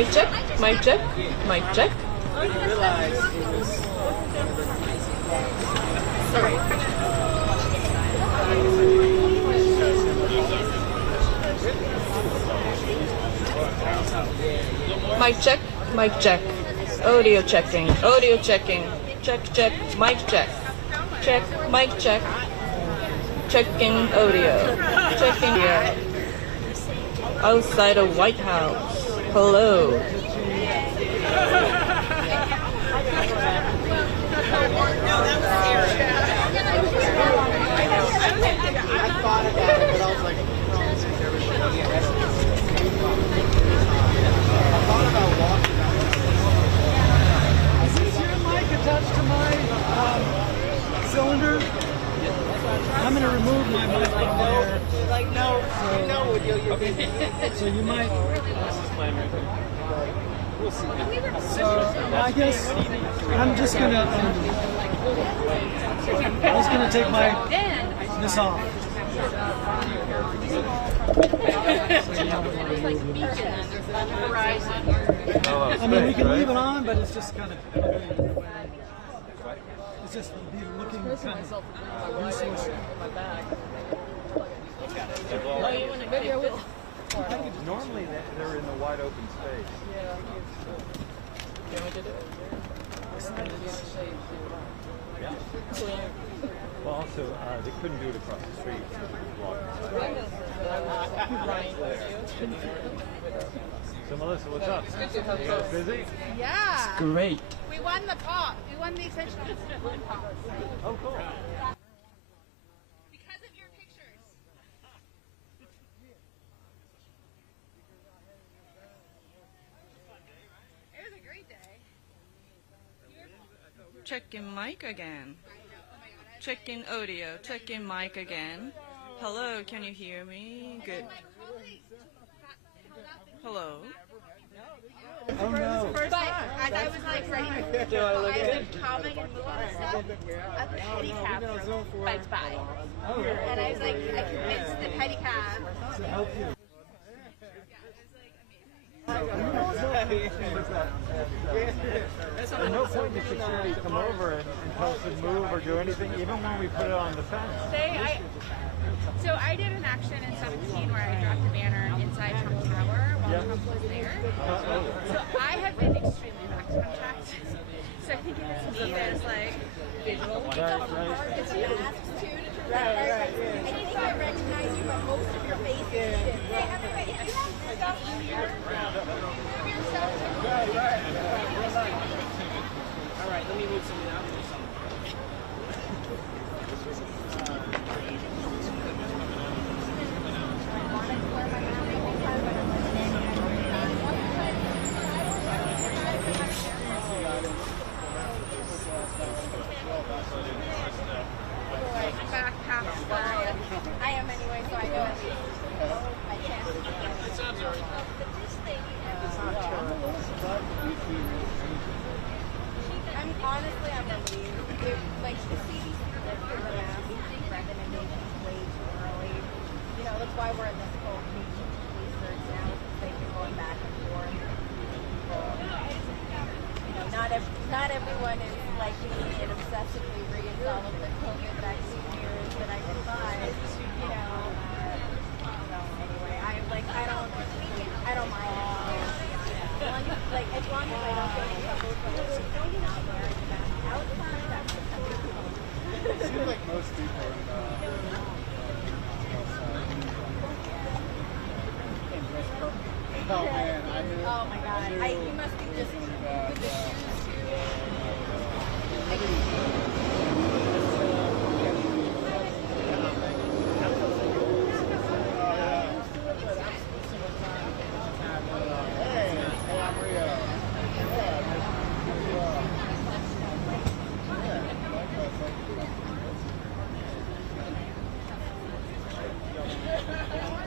Mic check, mic check, mic check. I didn't realize it was. Sorry. Mic check, mic check. Audio checking, audio checking. Check, check, mic check. Check, mic check. Checking audio. Checking audio. Outside of White House. Hello. I thought about it, but I was like, promising everybody. I thought about walking out. Is your mic attached to my cylinder? I'm going to remove my mic from there. Like, no, you know what you're busy. So you might. We'll see. So I guess I'm just going to take this off. I mean, we can leave it on, but it's just kind of. It's just looking kind of useless. Normally they're in the wide open space. Yeah. Well, also, they couldn't do it across the street. So, Melissa, what's up? You guys busy? Yeah. Great. We won the pot. We won the essential pot. Oh, cool. Because of your pictures. It was a great day. Checking mic again. Checking audio. Checking mic again. Hello, can you hear me? Good. Hello. Oh no. But as I was like ready to Do I look I good? was calming and moving and stuff, a pedicab biked by. Oh, And I was like, I convinced the pedicab. to help you. At no point did security come over and tell us to move or do anything, even when we put it on the fence. So I did an action in 17 where I dropped a banner inside Trump Tower while Trump was there. So I have been extremely maximum checked. So I think it's me that's like visual. Right. It's masks too to prevent. I think I recognize you, but most of your face is shit. Hey, everybody, if you have stuff here, have your stuff. All right, let me move something out. Back half I am anyway, so I know at least I can. I'm relieved. Like the CDC lifted the mask recommendations way too early. You know, that's why we're in this whole research now. They've been going back and forth. You know, not everyone is like me and obsessively reads all of the COVID vaccine news that I can find. You know, anyway, I don't mind. As long as I don't get in trouble for not wearing a mask outside, that's It seems like most people Oh man, I knew. oh my god. You must be just with the shoes too.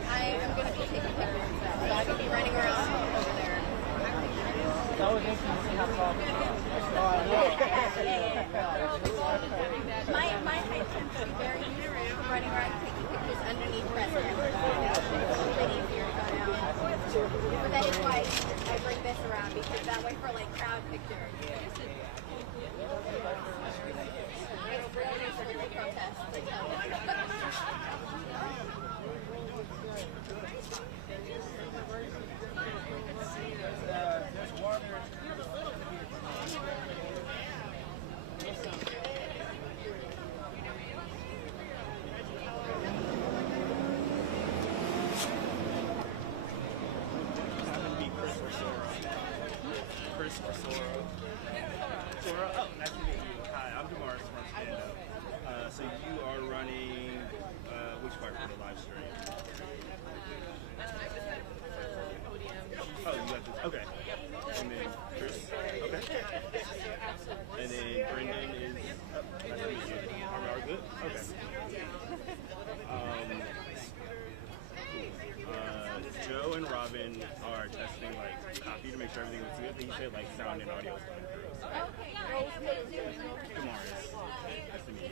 I am going to be taking pictures, so I could be running around over there. My height tends to be very useful for running around taking pictures underneath presidents. It's a bit easier to go down. But that is why I bring this around. around because that way for like crowd pictures. Protest. There's water. Chris or Sora? Sora? Oh, nice to meet you. Hi, I'm Demars from Stand Up. So you are running which part for the live stream? Oh, you got this. Okay. And then Chris. Okay. And then Brendan is. Oh, nice to meet you. Are we all good? Okay. Joe and Robin are testing like copy to make sure everything was good. But you said like sound and audio is coming through. So. Tomorrow. Nice to meet you.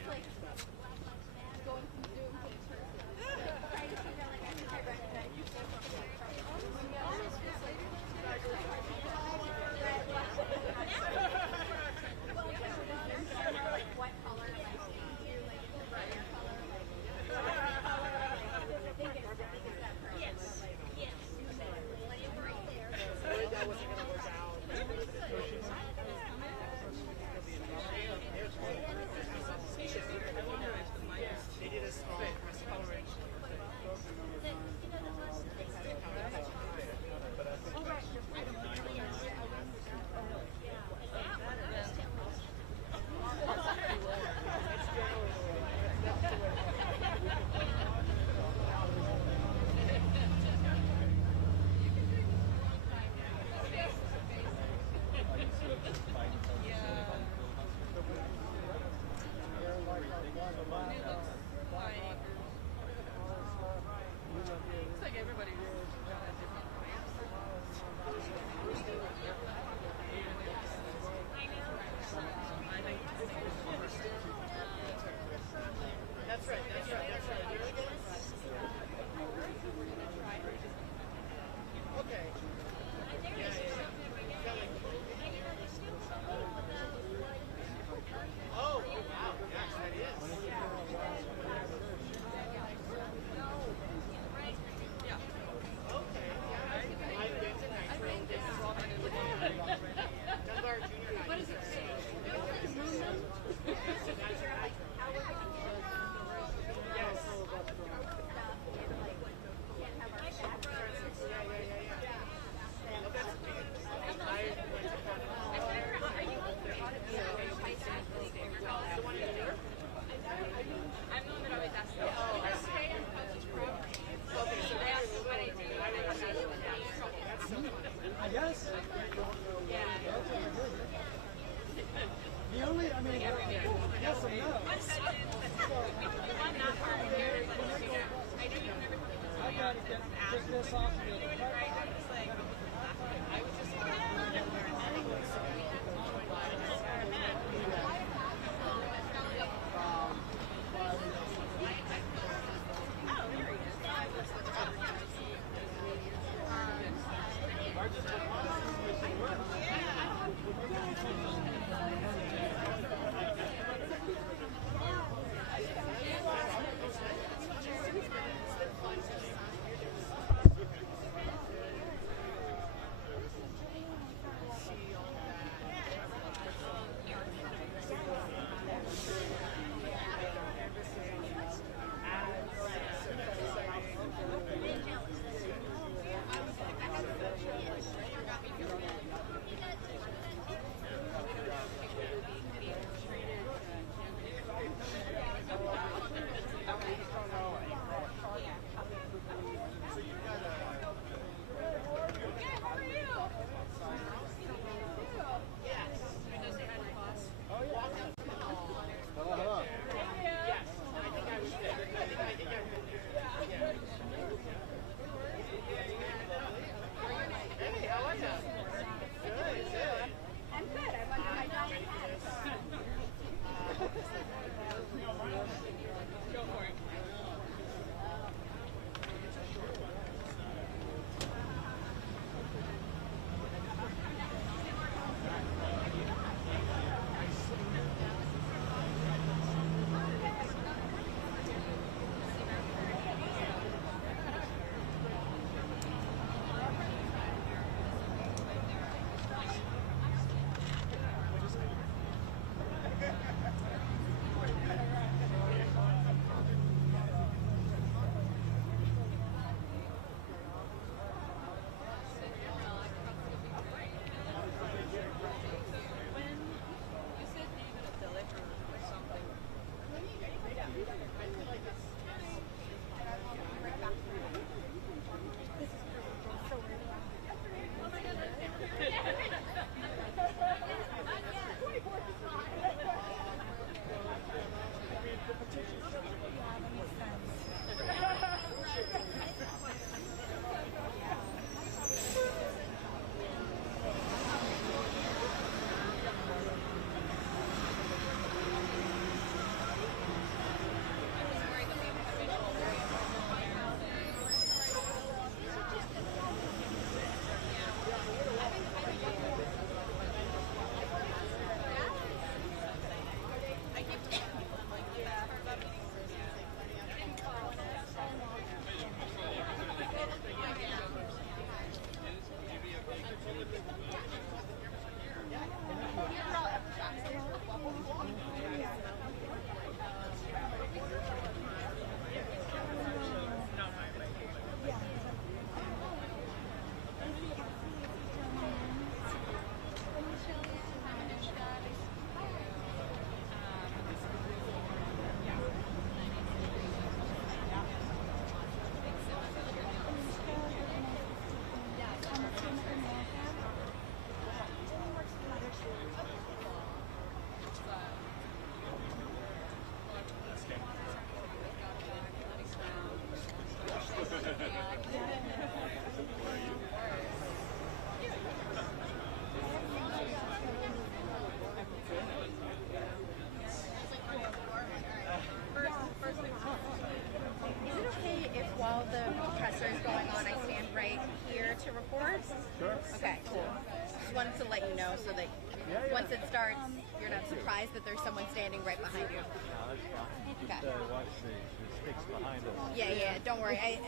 where you're not surprised that there's someone standing right behind you. No, that's fine. Just Okay. watch the sticks behind us. Yeah, don't worry. I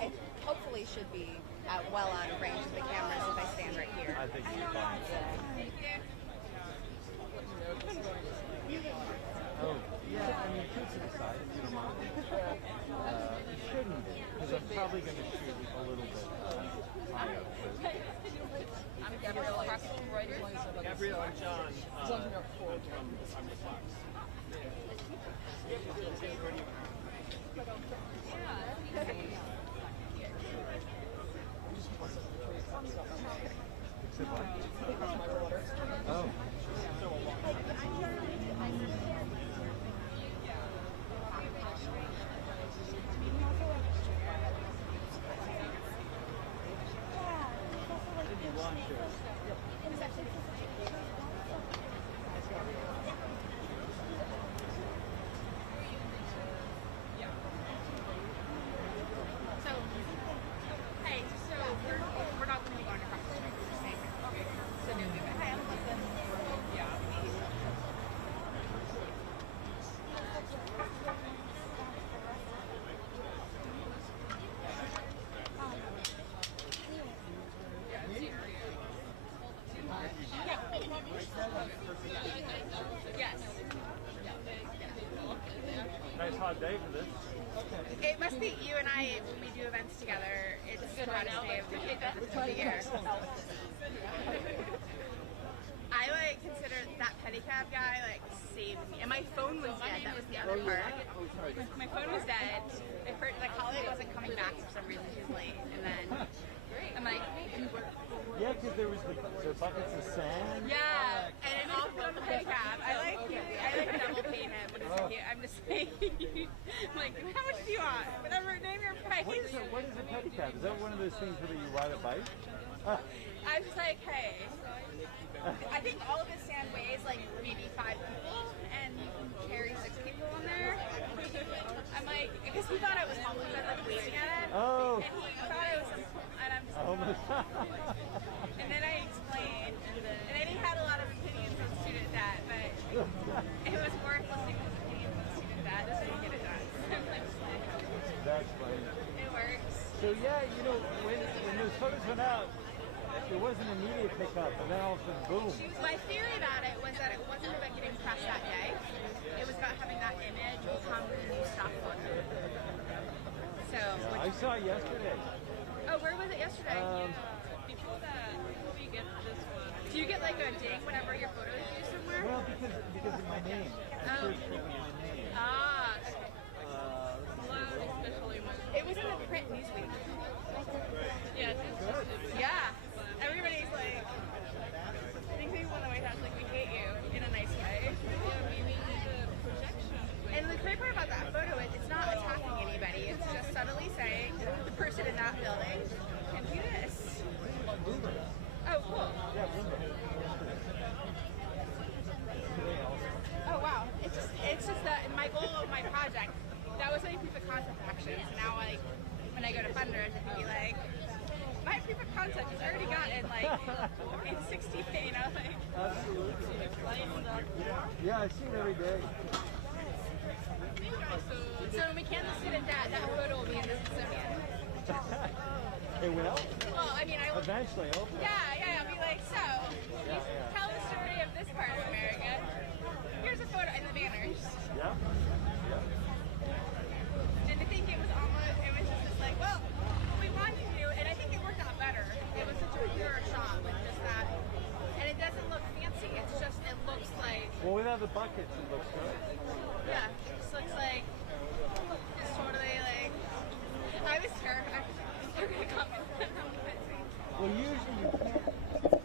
hopefully should be well out of range of the cameras if I stand right here. I think you're fine. Oh, yeah, I mean, two to the side, if you don't mind. It shouldn't, because I'm probably going to shoot a little bit higher. I'm Gabrielle Hawkins from Reuters. Gabrielle, I'm John. I'm with Fox. Oh. We're not going to be going across the street. We're just staying here. Okay. So do we? Hi, I'm Elizabeth. Yeah. Yes. Nice hot day for this. It must be you and I when we do events together. It's the hottest day of the year. I like consider that pedicab guy like saved me, and my phone was dead. That was the other part. My phone was dead. At first, like Holly wasn't coming back for some reason. She was late, and then I'm like, Yeah, because there was the buckets of sand. yeah, and it all put on the pedicab. I like double paid him, but it's cute. I'm just saying, I'm like, how much do you want? Whatever, name your price. What is a pedicab? Is that one of those things where you ride a bike? I was like, hey, I think all of his sand weighs like maybe 5 people, and you can carry 6 people in there. I'm like, because he thought I was homeless, I was like waving at him, Oh. and he thought I was, and I'm just, and then I explained, and then he had a lot of opinions on student debt, but it was worth listening to his opinions on student debt so he could get it done. That's funny. It works. So yeah, you know, when those photos went out, there was an immediate pickup, and then all of a sudden, boom. My theory about it was that it wasn't about getting pressed that day. It was about having that image become the new stock photo. So, I saw it yesterday. oh, where was it yesterday? Before we get this one, Do you get like a ding whenever your photo is used somewhere? Well, because of my name. I searched for my name. Ah, okay. especially when It was in the print Newsweek. Yeah. Everybody's like, I think people in the White House like, we hate you in a nice way. And the great part about that photo is it's not attacking anybody. It's just subtly saying the person in that building can do this. Oh, cool. Oh, wow. It's just that my goal of my project, that was like proof of concept action. So now, like, when I go to funders, I can be like, my proof of concept has already gotten like in 60 feet, you know, like. Absolutely. Yeah, I see it every day. So when we cancel student debt, that photo will be in the Smithsonian. It will? Well, I mean, I will. Eventually, hopefully. Yeah, I'll be like, so, tell the story of this part of America. Here's a photo in the banners. Yeah. And I think it was just this like, well, what we wanted to do, and I think it worked out better. It was such a pure shot with just that. And it doesn't look fancy, it's just, it looks like, Well, without the buckets, it looks good. yeah, it just looks like, it's totally like, I was terrified. They're going to come and Well, usually you can't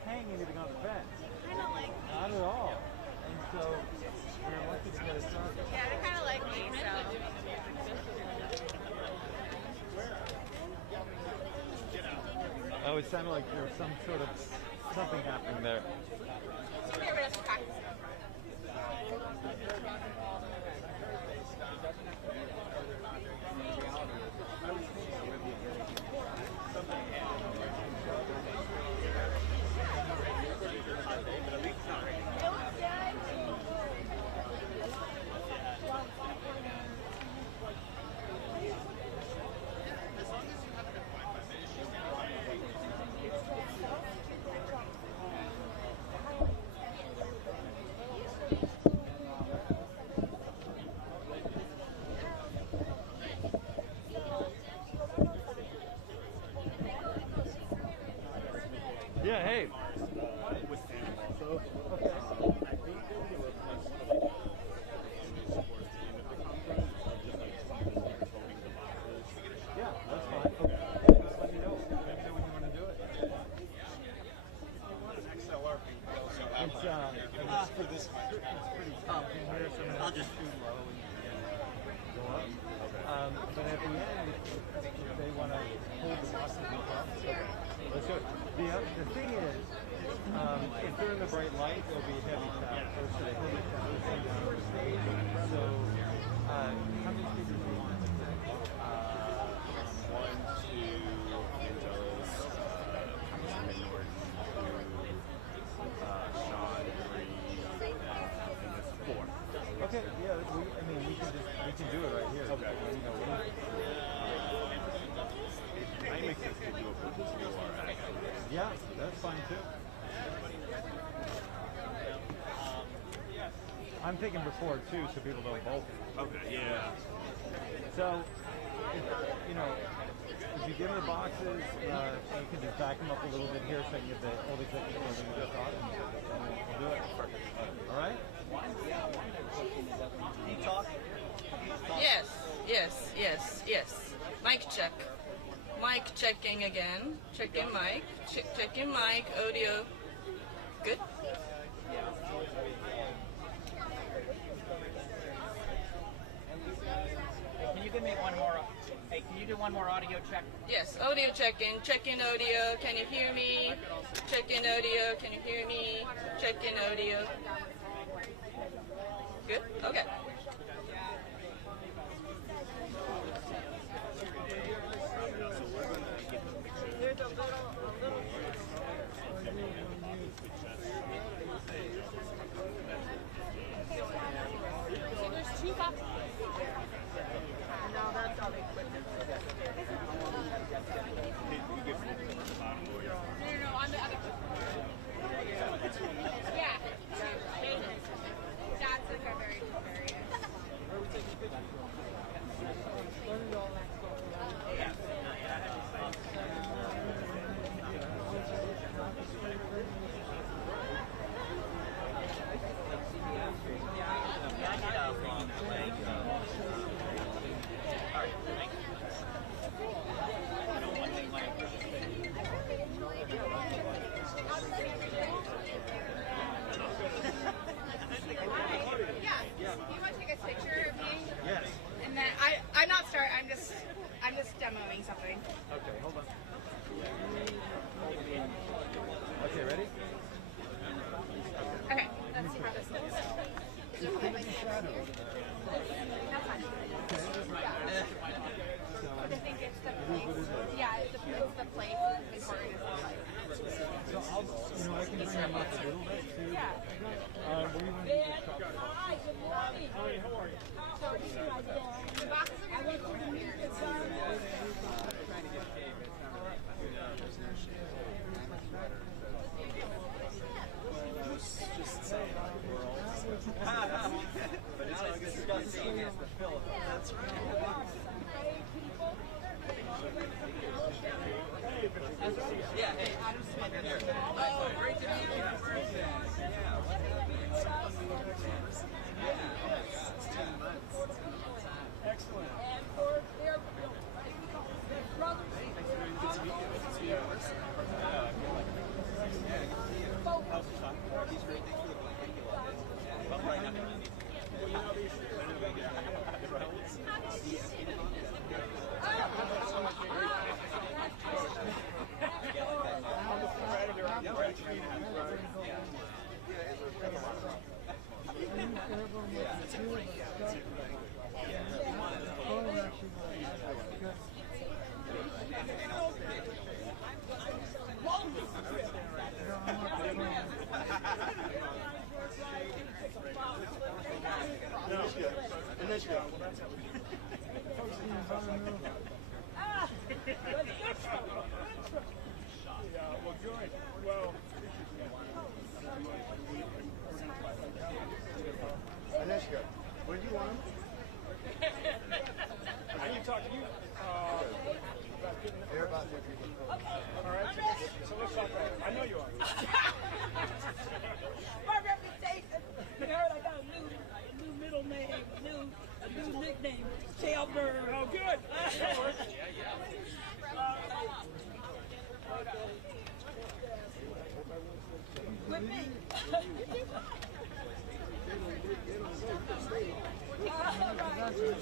hang anything on the fence. kind of like, Not at all. And so, you're lucky to get it started. yeah, they kind of like me, so. Oh, it sounded like there was some sort of something happening there. Get rid of practice. It looks good. pretty tough in here, so I'll just shoot low and go up. But at the end, if they want to hold the boxes, no problem. So let's do it. The thing is, if they're in the bright light, there'll be heavy traffic. So they hold it down on the stage. So how many speakers do you want? 1, 2, Angels, Norton, Sean, 3, and that's 4. Okay, yeah, we can do it right here. Okay. You know, I make sense to do a before. yeah, that's fine too. I'm thinking before too, so people don't bolt it. Okay, yeah. So, if you give them the boxes, you can just back them up a little bit here so you get the old executive building you just saw, and we'll do it. All right? Yes. Mic check. Mic checking again. Checking mic. Checking mic. Audio. Good. Can you give me one more? Hey, can you do one more audio check? Yes, audio checking. Checking audio. Can you hear me? Checking audio. Can you hear me? Checking audio. Good? Okay. So there's 2 boxes. No, that's all they put in. No, on the other. Yeah. That's like a very Yeah. You want to take a picture of me? Yes. And then I'm just demoing something. Okay, hold on. Okay, ready? Okay, let's see how this goes. That's fine. I think it's the place. Yeah, it's the place important is the place. So I can bring them up a little bit too. Yeah. What do you want to do with the Hi, good morning. How are you? How are you guys doing? The boxes are going to be The music sound. Just say we're all but it's always disgusting as the film. That's right. Yeah, hey, I'm just here. Oh, great to meet you. Yeah, what happened? Yeah, it's 10 months. Excellent. And for their brothers. Good to meet you. Good to see you in person. He's great. Thanks for the blanket. He loved it. Well, right now, Yeah, well, good. Well, Anishka, what do you want? I need to talk to you. They're about 50 people. Okay. All right. So let's talk about it. I know you are. My reputation. You heard I got a new middle name, a new nickname, Jailbird. Oh, good. With me. You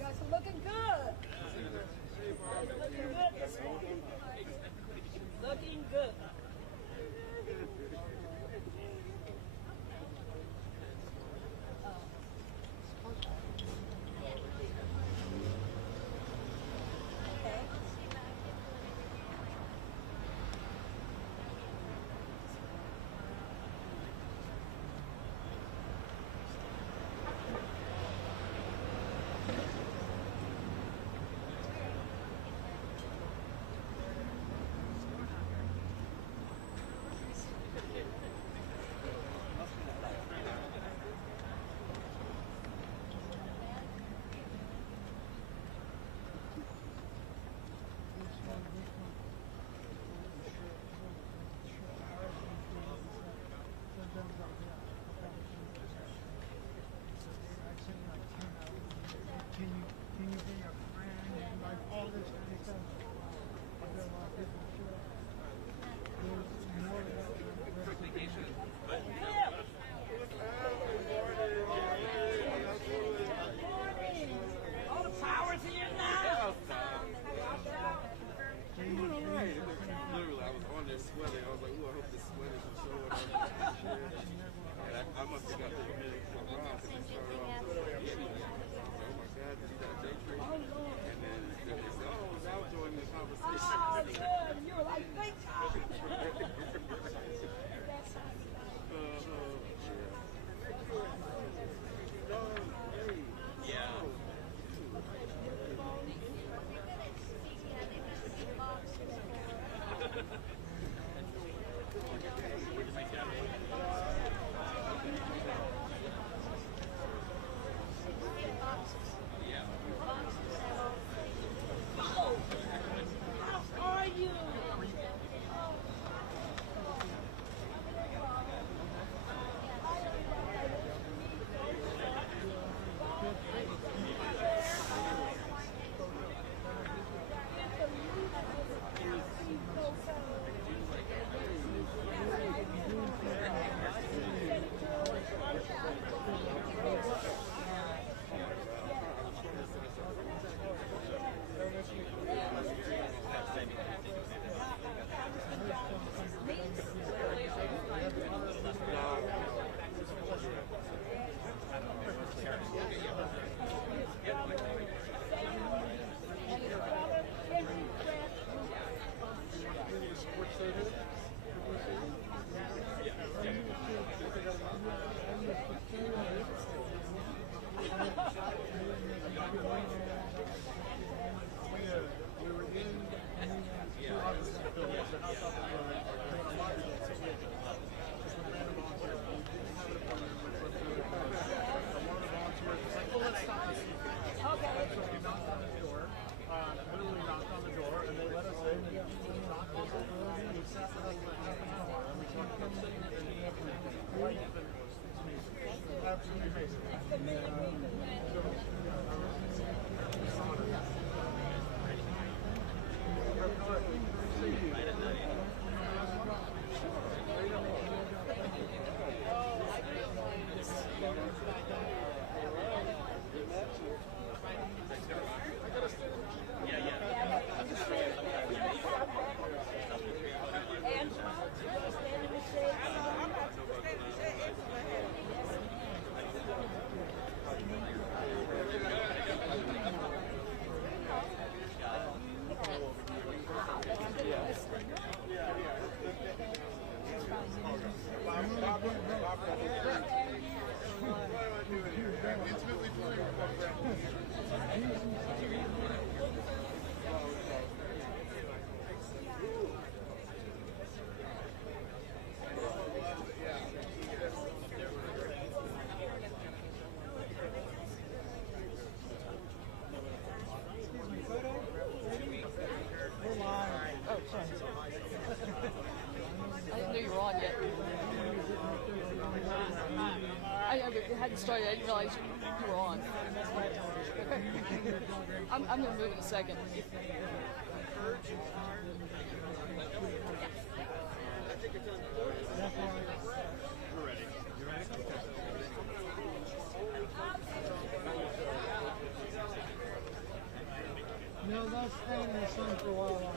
guys are looking good. Looking good this morning. Looking good. getting started. I didn't realize you were on. I'm going to move in a second. We're ready. You ready? No, they'll stay in the sun for a while.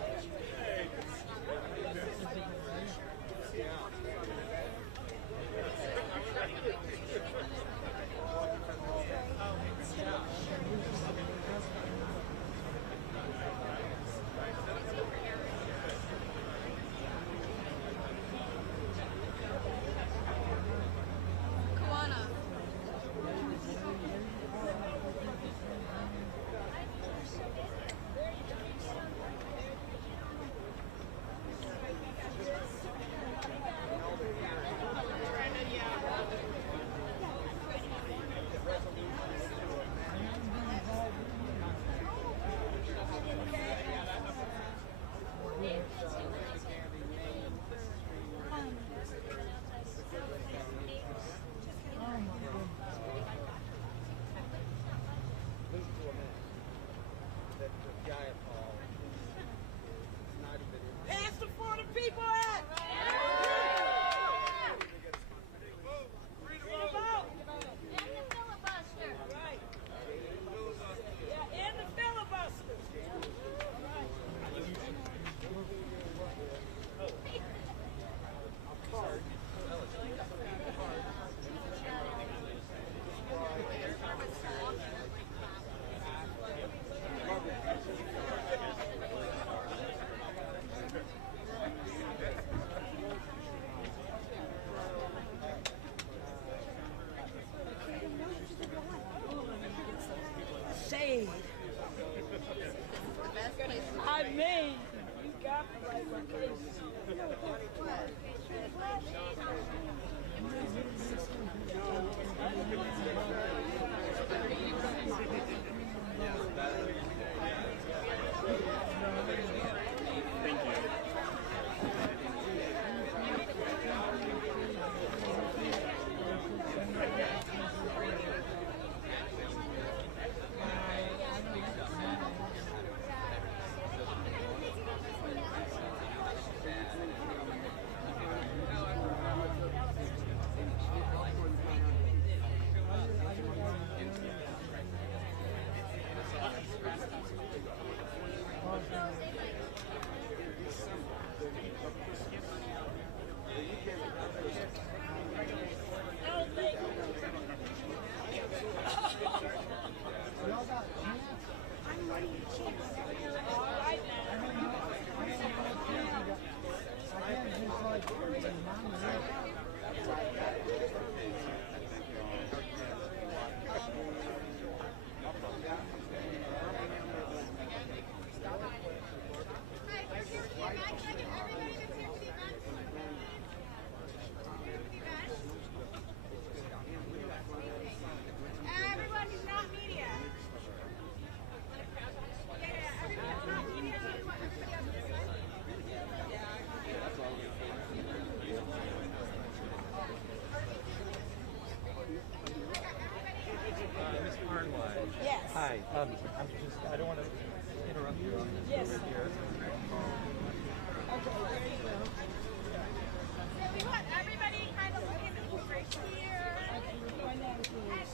Pass the for the people at. Read them out. And the filibuster. Right. Yeah, and the filibuster. Shade. I mean, you got the right location. Everyone who's not media. Yeah, everyone who's not media. What everybody else is like. Ms. Arnwine. Yes. Hi. I don't want to interrupt you. Yes. We're here. Okay, there you go. So we want everybody kind of looking over here. And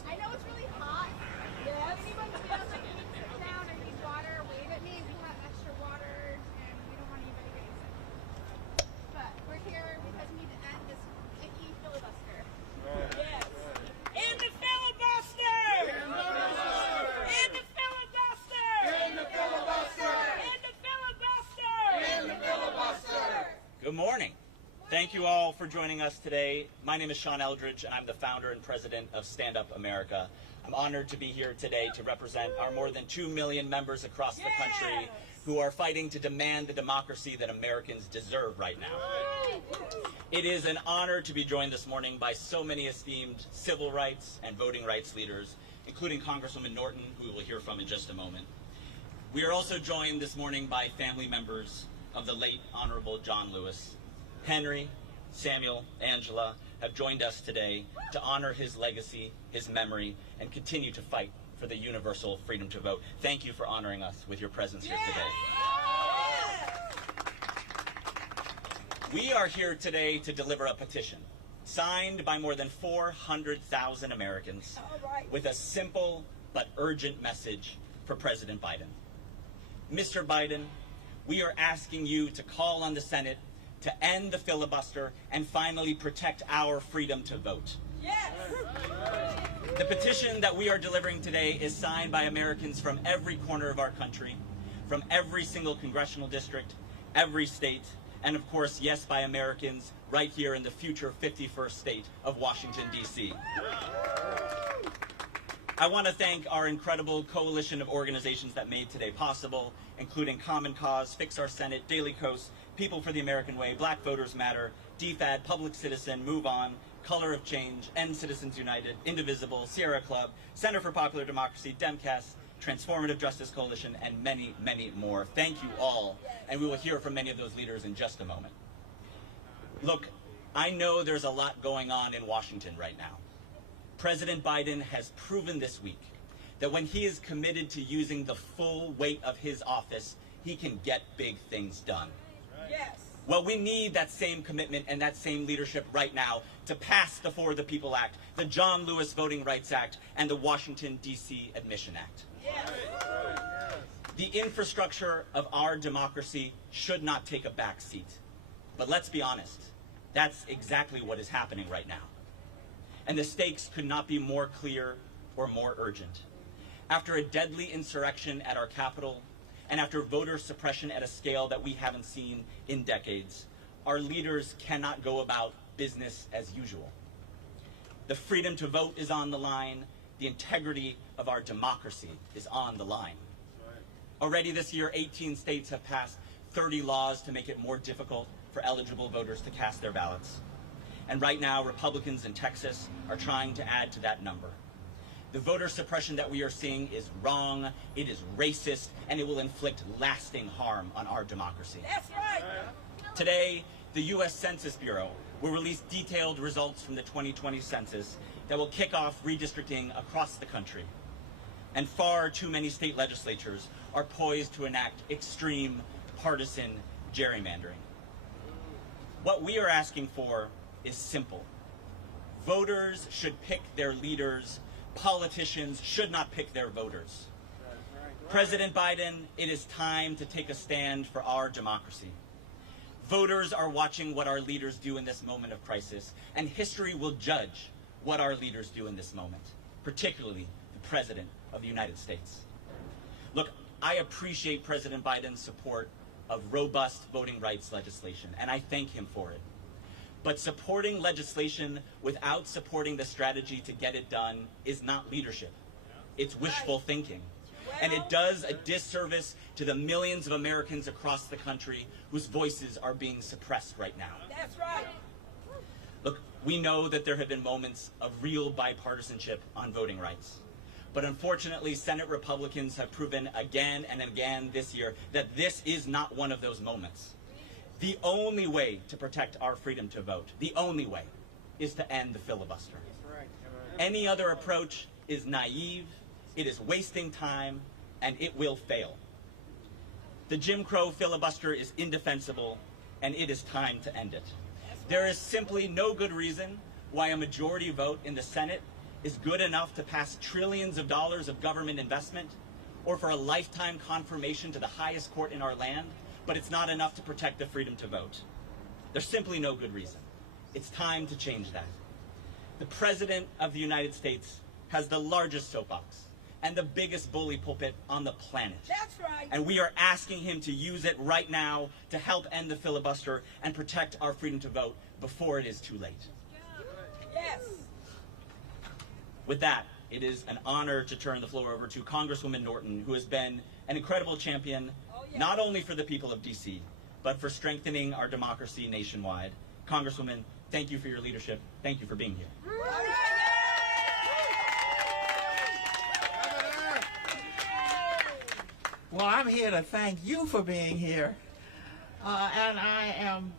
I know it's really hot. If anyone feels like you need to sit down or need water, wave at me. We have extra water and we don't want anybody getting sick. But we're here because we need to end this icky filibuster. Yes. In the filibuster! In the filibuster! In the filibuster! In the filibuster! In the filibuster! Good morning. Thank you all for joining us today. My name is Sean Eldridge, and I'm the founder and president of Stand Up America. I'm honored to be here today to represent our more than 2 million members across the country who are fighting to demand the democracy that Americans deserve right now. It is an honor to be joined this morning by so many esteemed civil rights and voting rights leaders, including Congresswoman Norton, who we will hear from in just a moment. We are also joined this morning by family members of the late Honorable John Lewis, Henry, Samuel, Angela, have joined us today to honor his legacy, his memory, and continue to fight for the universal freedom to vote. Thank you for honoring us with your presence here today. We are here today to deliver a petition signed by more than 400,000 Americans with a simple but urgent message for President Biden. Mr. Biden, we are asking you to call on the Senate to end the filibuster and finally protect our freedom to vote. Yes. The petition that we are delivering today is signed by Americans from every corner of our country, from every single congressional district, every state, and of course, yes, by Americans right here in the future 51st state of Washington, D.C. I want to thank our incredible coalition of organizations that made today possible, including Common Cause, Fix Our Senate, Daily Kos, People for the American Way, Black Voters Matter, DFAD, Public Citizen, Move On, Color of Change, End Citizens United, Indivisible, Sierra Club, Center for Popular Democracy, Demcast, Transformative Justice Coalition, and many, many more. Thank you all, and we will hear from many of those leaders in just a moment. Look, I know there's a lot going on in Washington right now. President Biden has proven this week that when he is committed to using the full weight of his office, he can get big things done. Yes. Well, we need that same commitment and that same leadership right now to pass the For the People Act, the John Lewis Voting Rights Act, and the Washington, D.C. Admission Act. Yes. The infrastructure of our democracy should not take a back seat. But let's be honest, that's exactly what is happening right now. And the stakes could not be more clear or more urgent. After a deadly insurrection at our Capitol, and after voter suppression at a scale that we haven't seen in decades, our leaders cannot go about business as usual. The freedom to vote is on the line. The integrity of our democracy is on the line. Already this year, 18 states have passed 30 laws to make it more difficult for eligible voters to cast their ballots. And right now, Republicans in Texas are trying to add to that number. The voter suppression that we are seeing is wrong, it is racist, and it will inflict lasting harm on our democracy. That's right. Today, the U.S. Census Bureau will release detailed results from the 2020 census that will kick off redistricting across the country. And far too many state legislatures are poised to enact extreme partisan gerrymandering. What we are asking for is simple. Voters should pick their leaders. Politicians should not pick their voters. President Biden, it is time to take a stand for our democracy. Voters are watching what our leaders do in this moment of crisis, and history will judge what our leaders do in this moment, particularly the President of the United States. Look, I appreciate President Biden's support of robust voting rights legislation, and I thank him for it. But supporting legislation without supporting the strategy to get it done is not leadership. It's wishful thinking. And it does a disservice to the millions of Americans across the country whose voices are being suppressed right now. That's right. Look, we know that there have been moments of real bipartisanship on voting rights. But unfortunately, Senate Republicans have proven again and again this year that this is not one of those moments. The only way to protect our freedom to vote, the only way, is to end the filibuster. Any other approach is naive, it is wasting time, and it will fail. The Jim Crow filibuster is indefensible, and it is time to end it. There is simply no good reason why a majority vote in the Senate is good enough to pass trillions of dollars of government investment, or for a lifetime confirmation to the highest court in our land, but it's not enough to protect the freedom to vote. There's simply no good reason. It's time to change that. The President of the United States has the largest soapbox and the biggest bully pulpit on the planet. That's right. And we are asking him to use it right now to help end the filibuster and protect our freedom to vote before it is too late. Yes. With that, it is an honor to turn the floor over to Congresswoman Norton, who has been an incredible champion, not only for the people of D.C., but for strengthening our democracy nationwide. Congresswoman, thank you for your leadership. Thank you for being here. Well, I'm here to thank you for being here. And I am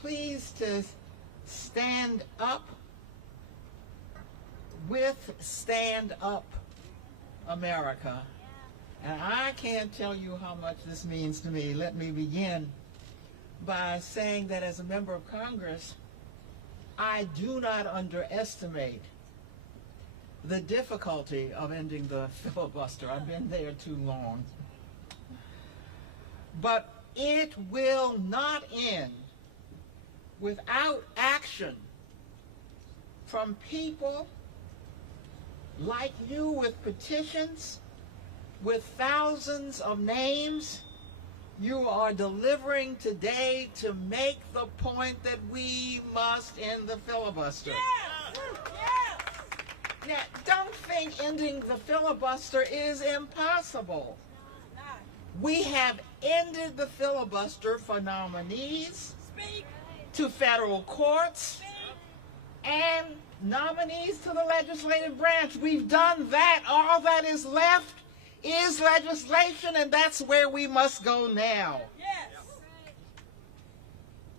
pleased to stand up with Stand Up America. And I can't tell you how much this means to me. Let me begin by saying that as a member of Congress, I do not underestimate the difficulty of ending the filibuster. I've been there too long. But it will not end without action from people like you with petitions, with thousands of names you are delivering today to make the point that we must end the filibuster. Now, don't think ending the filibuster is impossible. We have ended the filibuster for nominees to federal courts and nominees to the legislative branch. We've done that. All that is left is legislation, and that's where we must go now.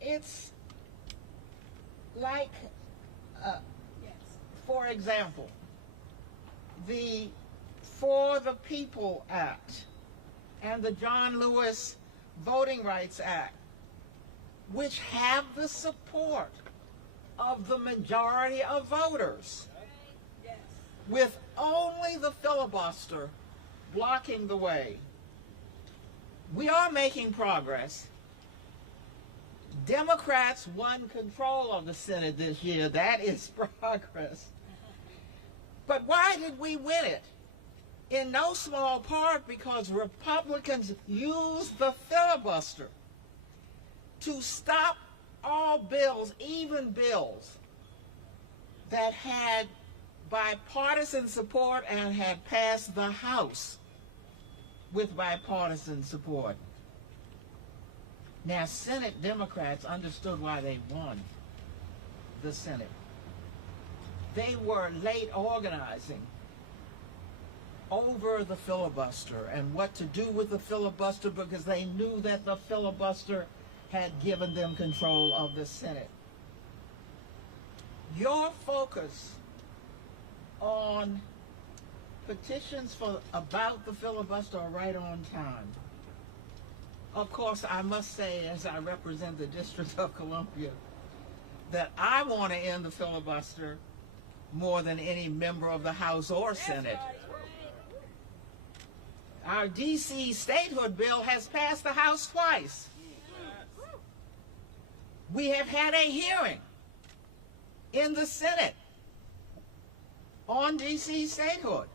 It's like, for example, the For the People Act and the John Lewis Voting Rights Act, which have the support of the majority of voters, with only the filibuster blocking the way. We are making progress. Democrats won control of the Senate this year. That is progress. But why did we win it? In no small part because Republicans used the filibuster to stop all bills, even bills that had bipartisan support and had passed the House with bipartisan support. Now, Senate Democrats understood why they won the Senate. They were late organizing over the filibuster and what to do with the filibuster because they knew that the filibuster had given them control of the Senate. Your focus on petitions about the filibuster are right on time. Of course, I must say, as I represent the District of Columbia, that I want to end the filibuster more than any member of the House or Senate. Our D.C. statehood bill has passed the House twice. We have had a hearing in the Senate on D.C. statehood,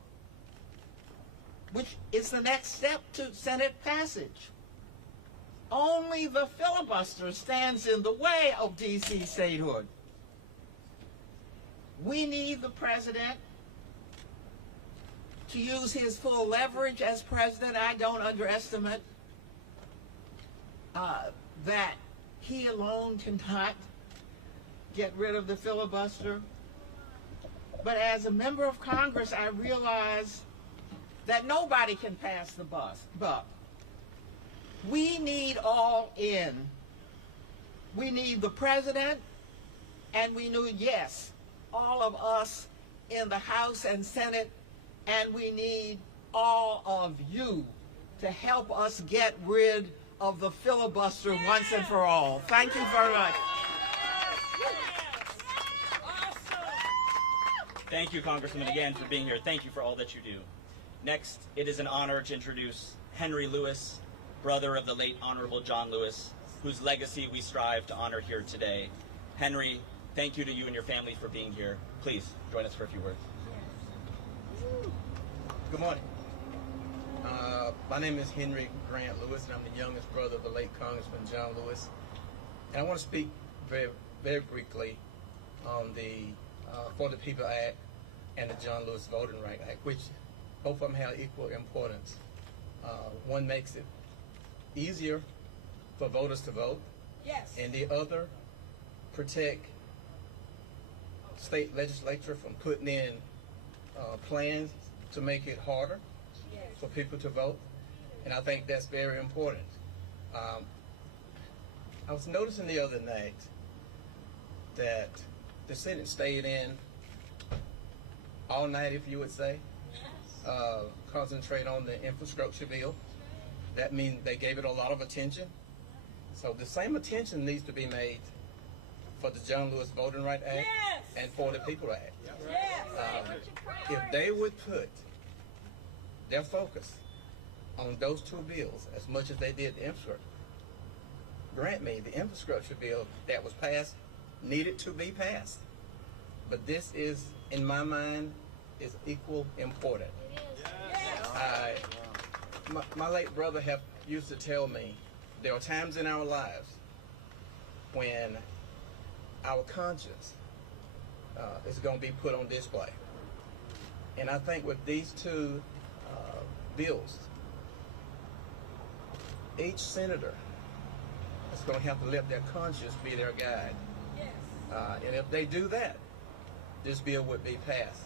which is the next step to Senate passage. Only the filibuster stands in the way of D.C. statehood. We need the president to use his full leverage as president. I don't underestimate that he alone cannot get rid of the filibuster. But as a member of Congress, I realize that nobody can pass the buck. We need all in. We need the president, and we need, yes, all of us in the House and Senate, and we need all of you to help us get rid of the filibuster once and for all. Thank you very much. Thank you, Congresswoman, again for being here. Thank you for all that you do. Next, it is an honor to introduce Henry Lewis, brother of the late Honorable John Lewis, whose legacy we strive to honor here today. Henry, thank you to you and your family for being here. Please join us for a few words. Good morning. My name is Henry Grant Lewis, and I'm the youngest brother of the late Congressman John Lewis. And I want to speak very, very briefly on the For the People Act and the John Lewis Voting Rights Act, which both of them have equal importance. One makes it easier for voters to vote, and the other protect state legislature from putting in plans to make it harder for people to vote, and I think that's very important. I was noticing the other night that the Senate stayed in all night, if you would say, concentrate on the infrastructure bill. That means they gave it a lot of attention. So the same attention needs to be made for the John Lewis Voting Rights Act and for the People Act. If they would put their focus on those two bills as much as they did the infrastructure, grant me, the infrastructure bill that was passed needed to be passed. But this is, in my mind, is equal important. My late brother used to tell me there are times in our lives when our conscience is going to be put on display. And I think with these two bills, each senator is going to have to let their conscience be their guide. And if they do that, this bill would be passed.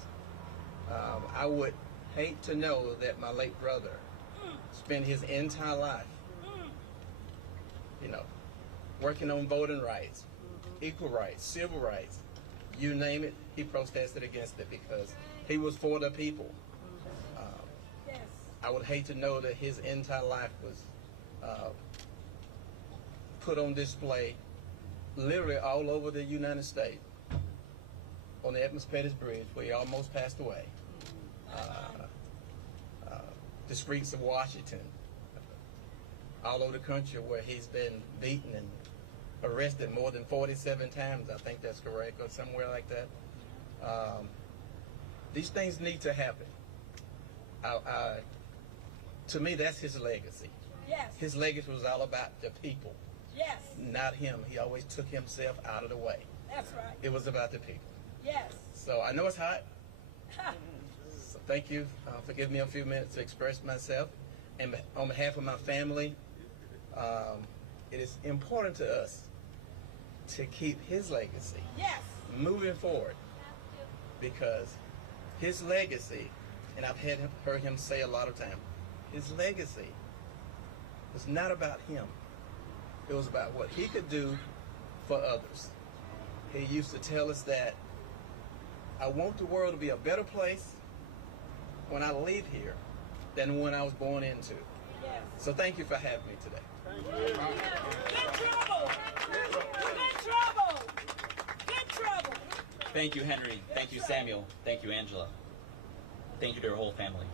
I would hate to know that my late brother spent his entire life, working on voting rights, equal rights, civil rights, you name it, he protested against it because he was for the people. I would hate to know that his entire life was put on display literally all over the United States, on the Edmund Pettus Bridge where he almost passed away, the streets of Washington, all over the country where he's been beaten and arrested more than 47 times, I think that's correct, or somewhere like that. These things need to happen. To me, that's his legacy. His legacy was all about the people, not him. He always took himself out of the way. That's right. It was about the people. Yes. So I know it's hot. So thank you for giving me a few minutes to express myself. And on behalf of my family, it is important to us to keep his legacy moving forward, because his legacy, and I've heard him say a lot of times, his legacy was not about him. It was about what he could do for others. He used to tell us that I want the world to be a better place when I leave here than when I was born into. So thank you for having me today. Get trouble! Get trouble! Get trouble! Thank you, Henry. Thank you, Samuel. Thank you, Angela. Thank you to your whole family.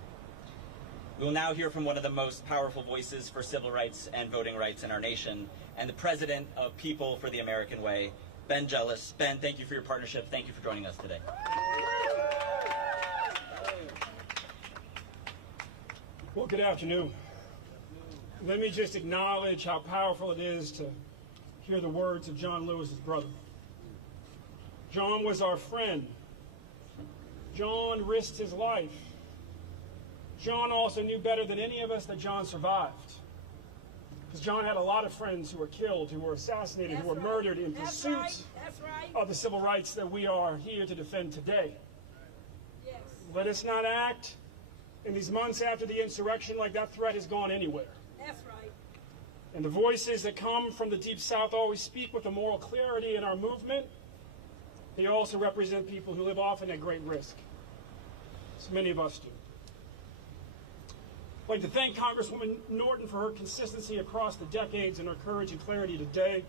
We will now hear from one of the most powerful voices for civil rights and voting rights in our nation, and the president of People for the American Way, Ben Jealous. Ben, thank you for your partnership. Thank you for joining us today. Well, good afternoon. Let me just acknowledge how powerful it is to hear the words of John Lewis's brother. John was our friend. John risked his life. John also knew better than any of us that John survived. Because John had a lot of friends who were killed, who were assassinated, who were murdered in pursuit of the civil rights that we are here to defend today. Let us not act in these months after the insurrection like that threat has gone anywhere. That's right. And the voices that come from the Deep South always speak with a moral clarity in our movement. They also represent people who live often at great risk. So many of us do. I'd like to thank Congresswoman Norton for her consistency across the decades and her courage and clarity today.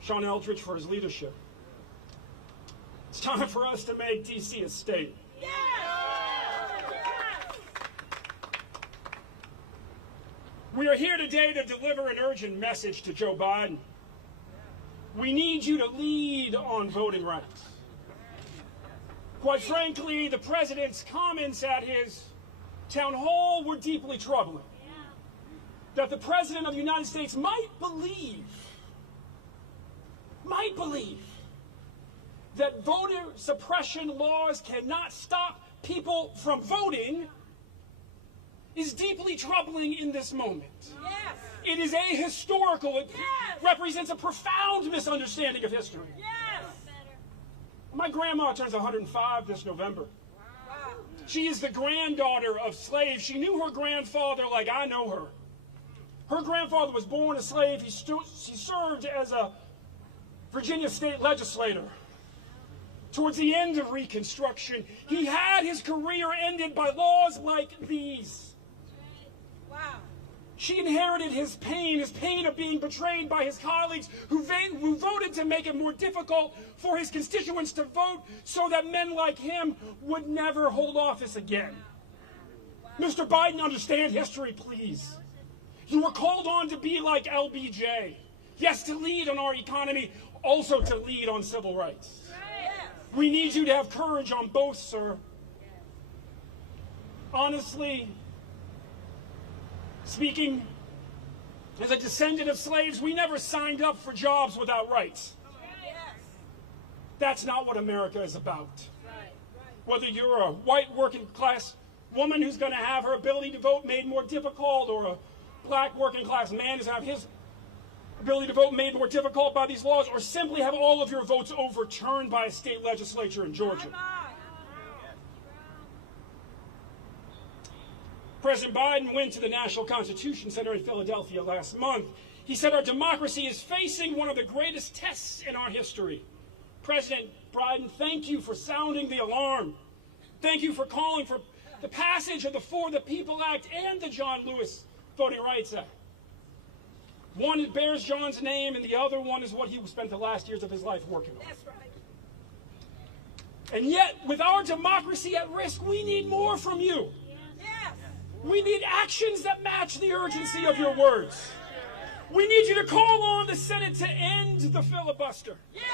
Sean Eldridge for his leadership. It's time for us to make D.C. a state. Yes! We are here today to deliver an urgent message to Joe Biden. We need you to lead on voting rights. Quite frankly, the president's comments at his town hall were deeply troubling. That the president of the United States might believe that voter suppression laws cannot stop people from voting is deeply troubling in this moment. Yes! It is ahistorical. It represents a profound misunderstanding of history. Yes! My grandma turns 105 this November. Wow. She is the granddaughter of slaves. She knew her grandfather like I know her. Her grandfather was born a slave. He served as a Virginia state legislator. Towards the end of Reconstruction, he had his career ended by laws like these. Wow. She inherited his pain of being betrayed by his colleagues who voted to make it more difficult for his constituents to vote so that men like him would never hold office again. Mr. Biden, understand history, please. You were called on to be like LBJ. Yes, to lead on our economy, also to lead on civil rights. We need you to have courage on both, sir. Honestly, speaking as a descendant of slaves, we never signed up for jobs without rights. That's not what America is about. Whether you're a white working class woman who's going to have her ability to vote made more difficult, or a black working class man who's going to have his ability to vote made more difficult by these laws, or simply have all of your votes overturned by a state legislature in Georgia. President Biden went to the National Constitution Center in Philadelphia last month. He said our democracy is facing one of the greatest tests in our history. President Biden, thank you for sounding the alarm. Thank you for calling for the passage of the For the People Act and the John Lewis Voting Rights Act. One bears John's name, and the other one is what he spent the last years of his life working on. That's right. And yet, with our democracy at risk, we need more from you. Yes. We need actions that match the urgency of your words. We need you to call on the Senate to end the filibuster. Yes.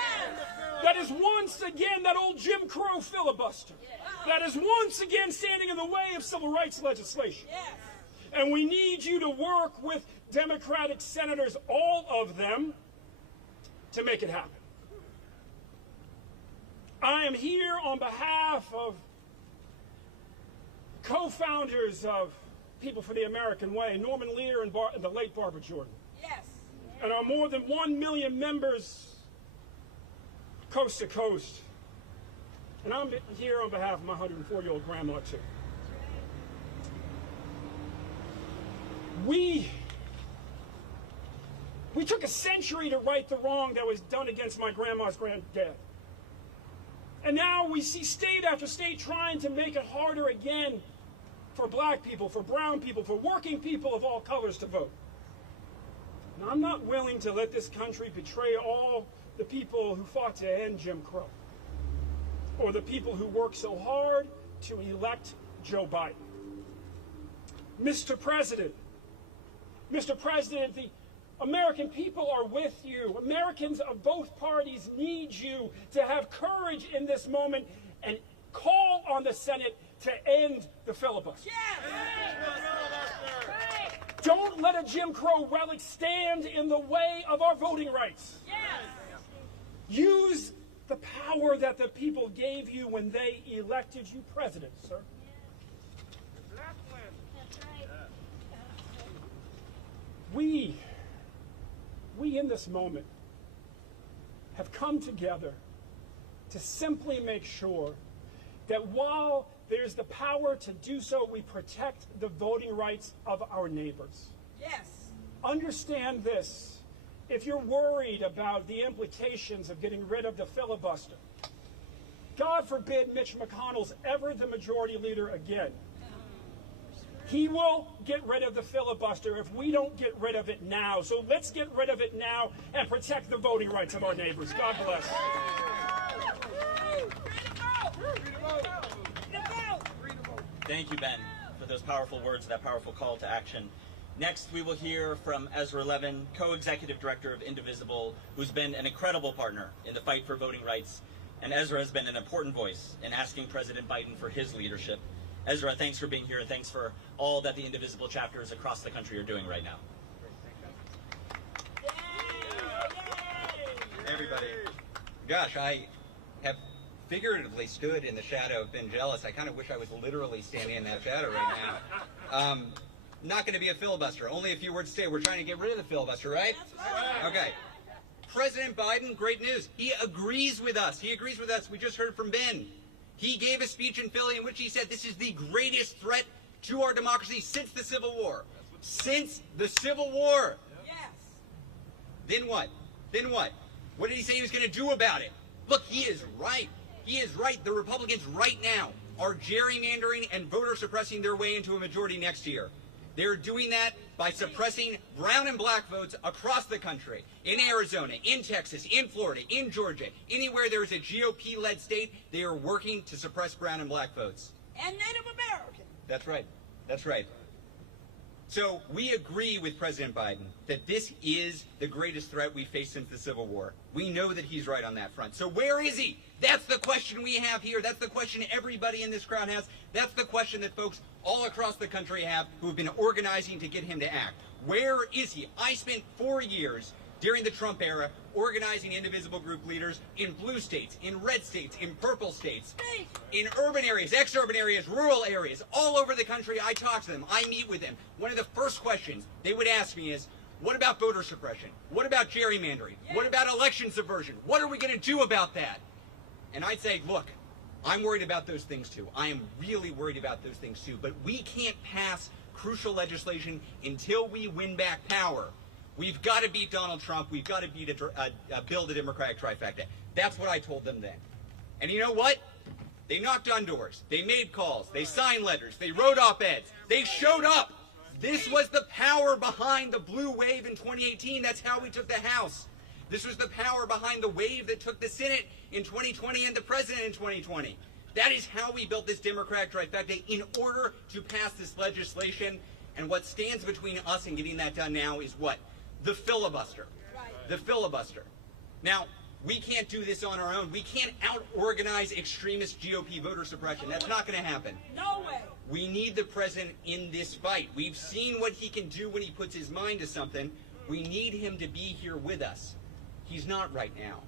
That is once again that old Jim Crow filibuster. That is once again standing in the way of civil rights legislation. Yes. And we need you to work with Democratic senators, all of them, to make it happen. I am here on behalf of co-founders of People for the American Way, Norman Lear and the late Barbara Jordan. Yes. And our more than 1 million members coast to coast. And I'm here on behalf of my 104-year-old grandma, too. We took a century to right the wrong that was done against my grandma's granddad. And now we see state after state trying to make it harder again for black people, for brown people, for working people of all colors to vote. And I'm not willing to let this country betray all the people who fought to end Jim Crow, or the people who worked so hard to elect Joe Biden. Mr. President, the American people are with you. Americans of both parties need you to have courage in this moment and call on the Senate to end the filibuster. Yes. Don't let a Jim Crow relic stand in the way of our voting rights. Yes. Use the power that the people gave you when they elected you president, sir. We in this moment have come together to simply make sure that while there's the power to do so, we protect the voting rights of our neighbors. Yes. Understand this. If you're worried about the implications of getting rid of the filibuster, God forbid Mitch McConnell's ever the majority leader again. He will get rid of the filibuster if we don't get rid of it now. So let's get rid of it now and protect the voting rights of our neighbors. God bless. Thank you, Ben, for those powerful words, that powerful call to action. Next, we will hear from Ezra Levin, co-executive director of Indivisible, who's been an incredible partner in the fight for voting rights. And Ezra has been an important voice in asking President Biden for his leadership. Ezra, thanks for being here, and thanks for all that the Indivisible chapters across the country are doing right now. Hey, everybody. Gosh, I have figuratively stood in the shadow of Ben Jealous. I kind of wish I was literally standing in that shadow right now. Not going to be a filibuster. Only a few words to say. We're trying to get rid of the filibuster, right? Okay. President Biden, great news. He agrees with us. He agrees with us. We just heard from Ben. He gave a speech in Philly in which he said this is the greatest threat to our democracy since the Civil War. Since the Civil War. Yes. Then what? Then what? What did he say he was going to do about it? Look, he is right. He is right. The Republicans right now are gerrymandering and voter suppressing their way into a majority next year. They're doing that by suppressing brown and black votes across the country, in Arizona, in Texas, in Florida, in Georgia. Anywhere there is a GOP-led state, they are working to suppress brown and black votes. And Native American. That's right. That's right. So we agree with President Biden that this is the greatest threat we've faced since the Civil War. We know that he's right on that front. So where is he? That's the question we have here. That's the question everybody in this crowd has. That's the question that folks all across the country have who have been organizing to get him to act. Where is he? I spent 4 years during the Trump era organizing indivisible group leaders in blue states, in red states, in purple states, in urban areas, ex-urban areas, rural areas, all over the country. I talk to them. I meet with them. One of the first questions they would ask me is, what about voter suppression? What about gerrymandering? What about election subversion? What are we going to do about that? And I'd say, look, I'm worried about those things too. I am really worried about those things too. But we can't pass crucial legislation until we win back power. We've got to beat Donald Trump. We've got to build a Democratic trifecta. That's what I told them then. And you know what? They knocked on doors. They made calls. They signed letters. They wrote op-eds. They showed up. This was the power behind the blue wave in 2018. That's how we took the House. This was the power behind the wave that took the Senate in 2020 and the president in 2020. That is how we built this Democratic trifecta in order to pass this legislation. And what stands between us and getting that done now is what? The filibuster. The filibuster. Now, we can't do this on our own. We can't out-organize extremist GOP voter suppression. That's not going to happen. No way. We need the president in this fight. We've seen what he can do when he puts his mind to something. We need him to be here with us. He's not right now.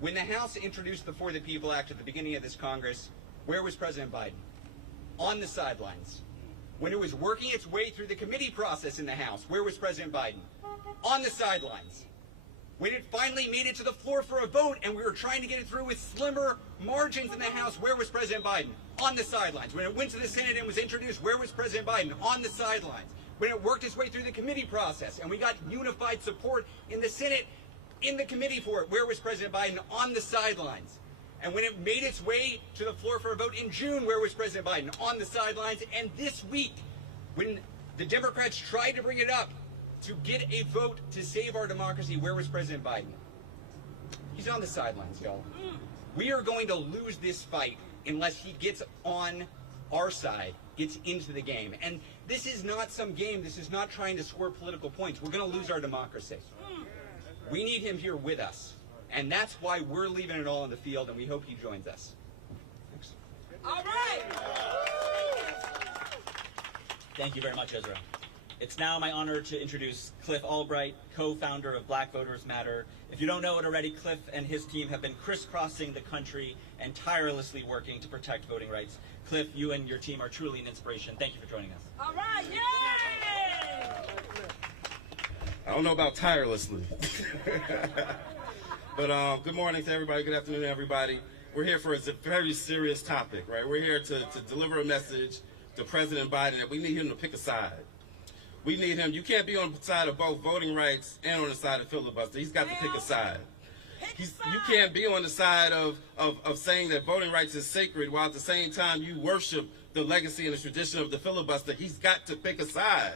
When the House introduced the For the People Act at the beginning of this Congress, where was President Biden? On the sidelines. When it was working its way through the committee process in the House, where was President Biden? On the sidelines. When it finally made it to the floor for a vote and we were trying to get it through with slimmer margins in the House, where was President Biden? On the sidelines. When it went to the Senate and was introduced, where was President Biden? On the sidelines. When it worked its way through the committee process and we got unified support in the Senate, in the committee for it, where was President Biden? On the sidelines. And when it made its way to the floor for a vote in June, where was President Biden? On the sidelines. And this week, when the Democrats tried to bring it up to get a vote to save our democracy, where was President Biden? He's on the sidelines, y'all. We are going to lose this fight unless he gets on our side, gets into the game. And this is not some game. This is not trying to score political points. We're going to lose our democracy. We need him here with us. And that's why we're leaving it all on the field, and we hope he joins us. Thanks. All right. Thank you very much, Ezra. It's now my honor to introduce Cliff Albright, co-founder of Black Voters Matter. If you don't know it already, Cliff and his team have been crisscrossing the country and tirelessly working to protect voting rights. Cliff, you and your team are truly an inspiration. Thank you for joining us. All right. Yay! I don't know about tirelessly. But good morning to everybody. Good afternoon to everybody. We're here for a very serious topic, right? We're here to deliver a message to President Biden that we need him to pick a side. We need him. You can't be on the side of both voting rights and on the side of filibuster. He's got to pick a side. You can't be on the side of saying that voting rights is sacred while at the same time you worship the legacy and the tradition of the filibuster. He's got to pick a side.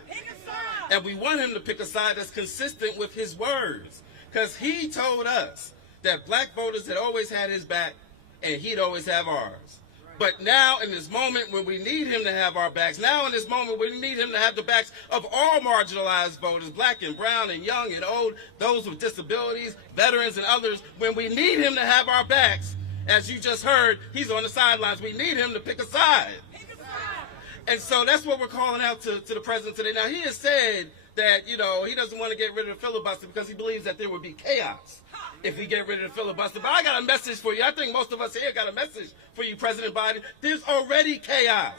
And we want him to pick a side that's consistent with his words. Because he told us that black voters had always had his back and he'd always have ours. But now in this moment when we need him to have our backs, now in this moment we need him to have the backs of all marginalized voters, black and brown and young and old, those with disabilities, veterans and others, when we need him to have our backs, as you just heard, he's on the sidelines. We need him to pick a side. And so that's what we're calling out to the president today. Now he has said that, you know, he doesn't want to get rid of the filibuster because he believes that there would be chaos if we get rid of the filibuster. But I got a message for you. I think most of us here got a message for you, President Biden. There's already chaos.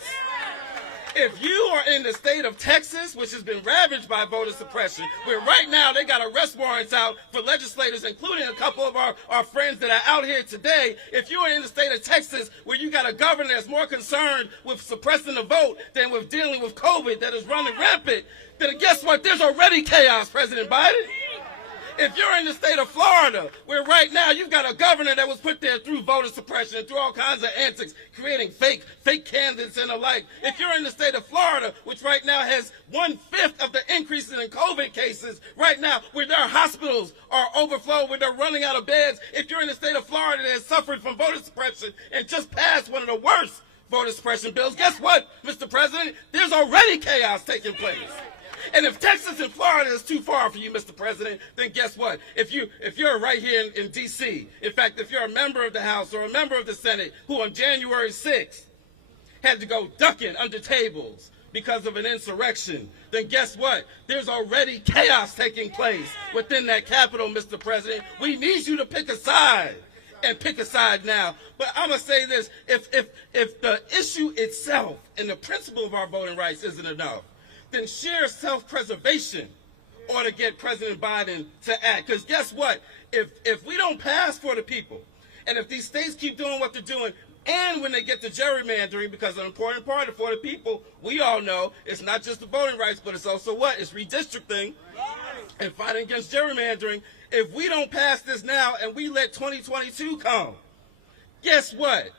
If you are in the state of Texas, which has been ravaged by voter suppression, where right now they got arrest warrants out for legislators, including a couple of our friends that are out here today, if you are in the state of Texas where you got a governor that's more concerned with suppressing the vote than with dealing with COVID that is running rampant, then guess what? There's already chaos, President Biden. If you're in the state of Florida, where right now you've got a governor that was put there through voter suppression and through all kinds of antics, creating fake candidates and the like. If you're in the state of Florida, which right now has 1/5 of the increases in COVID cases, right now where their hospitals are overflowed, where they're running out of beds. If you're in the state of Florida that has suffered from voter suppression and just passed one of the worst voter suppression bills, guess what, Mr. President? There's already chaos taking place. And if Texas and Florida is too far for you, Mr. President, then guess what? If you're right here in D.C., in fact, if you're a member of the House or a member of the Senate who on January 6th had to go ducking under tables because of an insurrection, then guess what? There's already chaos taking place within that Capitol, Mr. President. We need you to pick a side, and pick a side now. But I'm going to say this, if the issue itself and the principle of our voting rights isn't enough, then sheer self-preservation ought to get President Biden to act. Because guess what? If we don't pass for the people, and if these states keep doing what they're doing, and when they get to gerrymandering, because an important part of for the people, we all know, it's not just the voting rights, but it's also what? It's redistricting and fighting against gerrymandering. If we don't pass this now and we let 2022 come, guess what?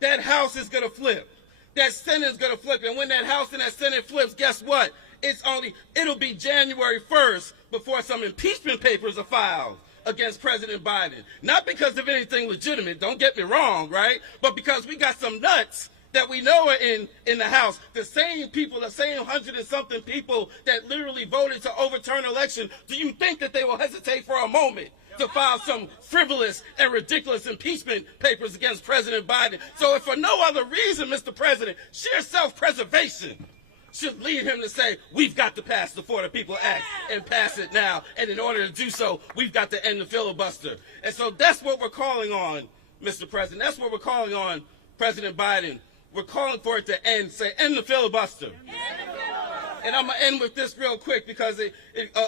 That House is going to flip. That Senate is going to flip. And when that House and that Senate flips, guess what? It'll be January 1st before some impeachment papers are filed against President Biden. Not because of anything legitimate, don't get me wrong, right? But because we got some nuts that we know are in the House. The same people, the same 100 and something people that literally voted to overturn an election. Do you think that they will hesitate for a moment to file some frivolous and ridiculous impeachment papers against President Biden? So if for no other reason, Mr. President, sheer self-preservation should lead him to say, we've got to pass the For the People Act and pass it now. And in order to do so, we've got to end the filibuster. And so that's what we're calling on, Mr. President. That's what we're calling on President Biden. We're calling for it to end. Say, end the filibuster. And I'm going to end with this real quick because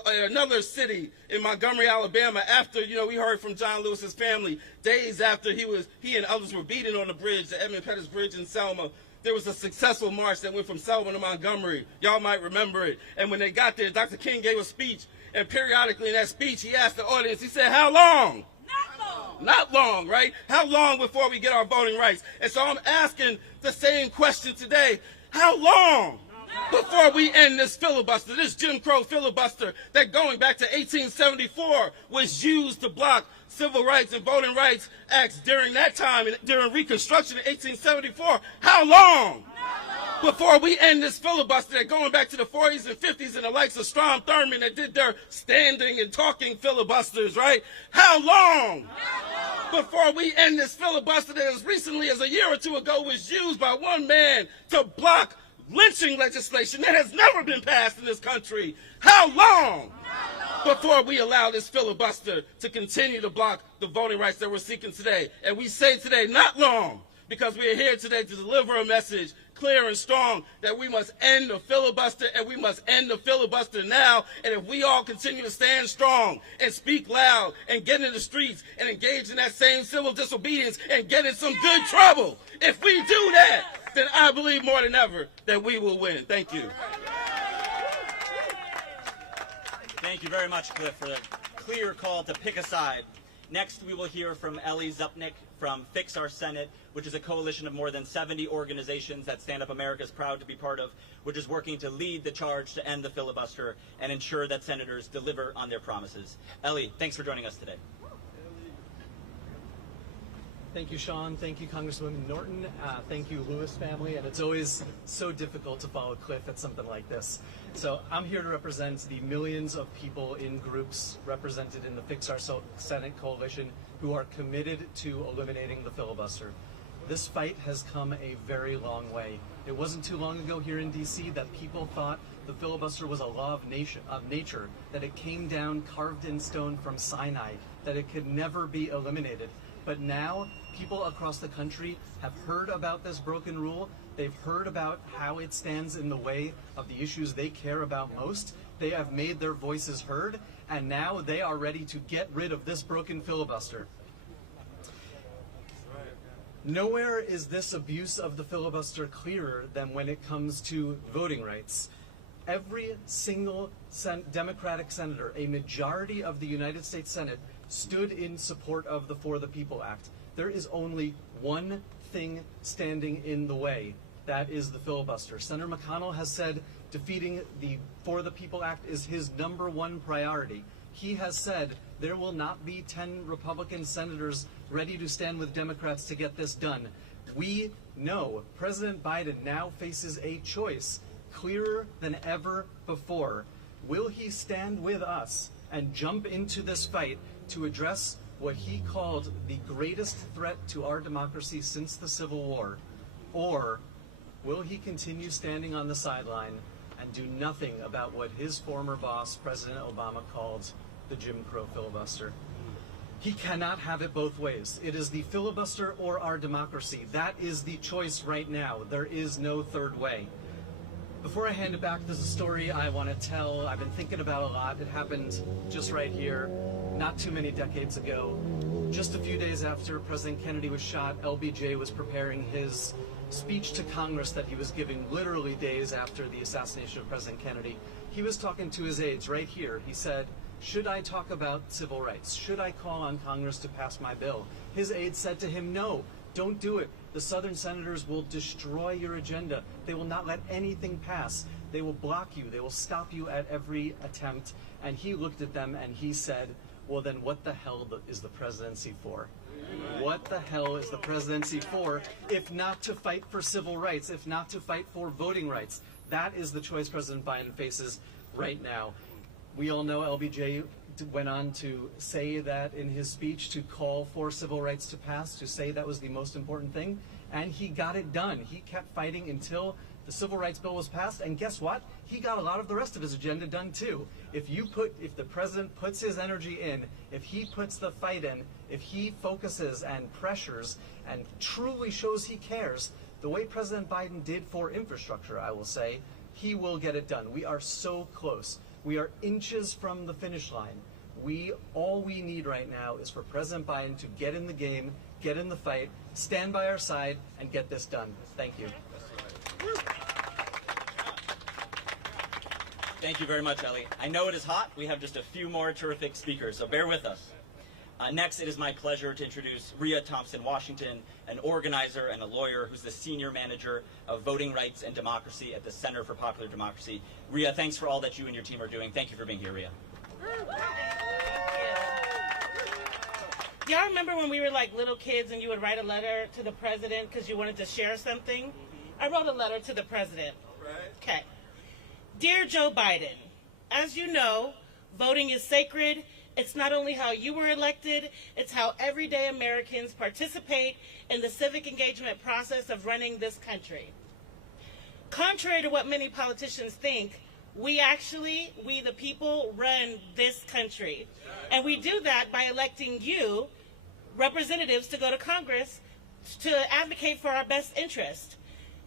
another city in Montgomery, Alabama, after, we heard from John Lewis's family, days after he and others were beaten on the bridge, the Edmund Pettus Bridge in Selma, there was a successful march that went from Selma to Montgomery. Y'all might remember it. And when they got there, Dr. King gave a speech, and periodically in that speech, he asked the audience, he said, how long? Not long, right? How long before we get our voting rights? And so I'm asking the same question today. How long before we end this filibuster, this Jim Crow filibuster that going back to 1874 was used to block civil rights and voting rights acts during that time, during Reconstruction in 1874? How long before we end this filibuster that going back to the 40s and 50s and the likes of Strom Thurmond that did their standing and talking filibusters, right? How long before we end this filibuster that as recently as a year or two ago was used by one man to block lynching legislation that has never been passed in this country? How long before we allow this filibuster to continue to block the voting rights that we're seeking today? And we say today, not long, because we are here today to deliver a message clear and strong that we must end the filibuster, and we must end the filibuster now. And if we all continue to stand strong and speak loud and get in the streets and engage in that same civil disobedience and get in some good trouble, if we do that, then I believe more than ever that we will win. Thank you. Thank you very much, Cliff, for the clear call to pick a side. Next, we will hear from Ellie Zupnik from Fix Our Senate, which is a coalition of more than 70 organizations that Stand Up America is proud to be part of, which is working to lead the charge to end the filibuster and ensure that senators deliver on their promises. Ellie, thanks for joining us today. Thank you, Sean. Thank you, Congresswoman Norton. Thank you, Lewis family. And it's always so difficult to follow Cliff at something like this. So I'm here to represent the millions of people in groups represented in the Fix Our Senate coalition who are committed to eliminating the filibuster. This fight has come a very long way. It wasn't too long ago here in D.C. that people thought the filibuster was a law of nature, that it came down carved in stone from Sinai, that it could never be eliminated. But now, people across the country have heard about this broken rule. They've heard about how it stands in the way of the issues they care about most. They have made their voices heard, and now they are ready to get rid of this broken filibuster. Nowhere is this abuse of the filibuster clearer than when it comes to voting rights. every single Democratic senator, a majority of the United States Senate, stood in support of the For the People Act. There is only one thing standing in the way. That is the filibuster. Senator McConnell has said defeating the For the People Act is his #1 priority. He has said there will not be 10 Republican senators ready to stand with Democrats to get this done. We know President Biden now faces a choice clearer than ever before. Will he stand with us and jump into this fight to address what he called the greatest threat to our democracy since the Civil War? Or will he continue standing on the sideline and do nothing about what his former boss, President Obama, called the Jim Crow filibuster? He cannot have it both ways. It is the filibuster or our democracy. That is the choice right now. There is no third way. Before I hand it back, there's a story I want to tell. I've been thinking about a lot. It happened just right here, not too many decades ago. Just a few days after President Kennedy was shot, LBJ was preparing his speech to Congress that he was giving literally days after the assassination of President Kennedy. He was talking to his aides right here. He said, "Should I talk about civil rights? Should I call on Congress to pass my bill?" His aides said to him, "No, don't do it. The Southern senators will destroy your agenda. They will not let anything pass. They will block you. They will stop you at every attempt." And he looked at them and he said, "Well, then what the hell is the presidency for? What the hell is the presidency for if not to fight for civil rights, if not to fight for voting rights?" That is the choice President Biden faces right now. We all know LBJ went on to say that in his speech, to call for civil rights to pass, to say that was the most important thing, and he got it done. He kept fighting until the civil rights bill was passed, and guess what? He got a lot of the rest of his agenda done too. If the president puts his energy in, if he puts the fight in, if he focuses and pressures and truly shows he cares, the way President Biden did for infrastructure, I will say, he will get it done. We are so close. We are inches from the finish line. All we need right now is for President Biden to get in the game, get in the fight, stand by our side, and get this done. Thank you. Thank you very much, Ellie. I know it is hot. We have just a few more terrific speakers, so bear with us. Next, it is my pleasure to introduce Rhea Thompson-Washington, an organizer and a lawyer who's the senior manager of voting rights and democracy at the Center for Popular Democracy. Rhea, thanks for all that you and your team are doing. Thank you for being here, Rhea. Y'all remember when we were like little kids and you would write a letter to the president because you wanted to share something? I wrote a letter to the president. Okay. Dear Joe Biden, as you know, voting is sacred. It's not only how you were elected, it's how everyday Americans participate in the civic engagement process of running this country. Contrary to what many politicians think, we the people, run this country. And we do that by electing you, representatives, to go to Congress to advocate for our best interest.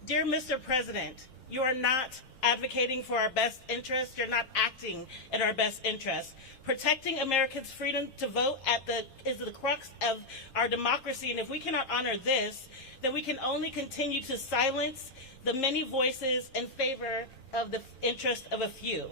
Dear Mr. President, you are not advocating for our best interest. You're not acting in our best interest. Protecting Americans' freedom to vote is the crux of our democracy, and if we cannot honor this, then we can only continue to silence the many voices in favor of the interest of a few.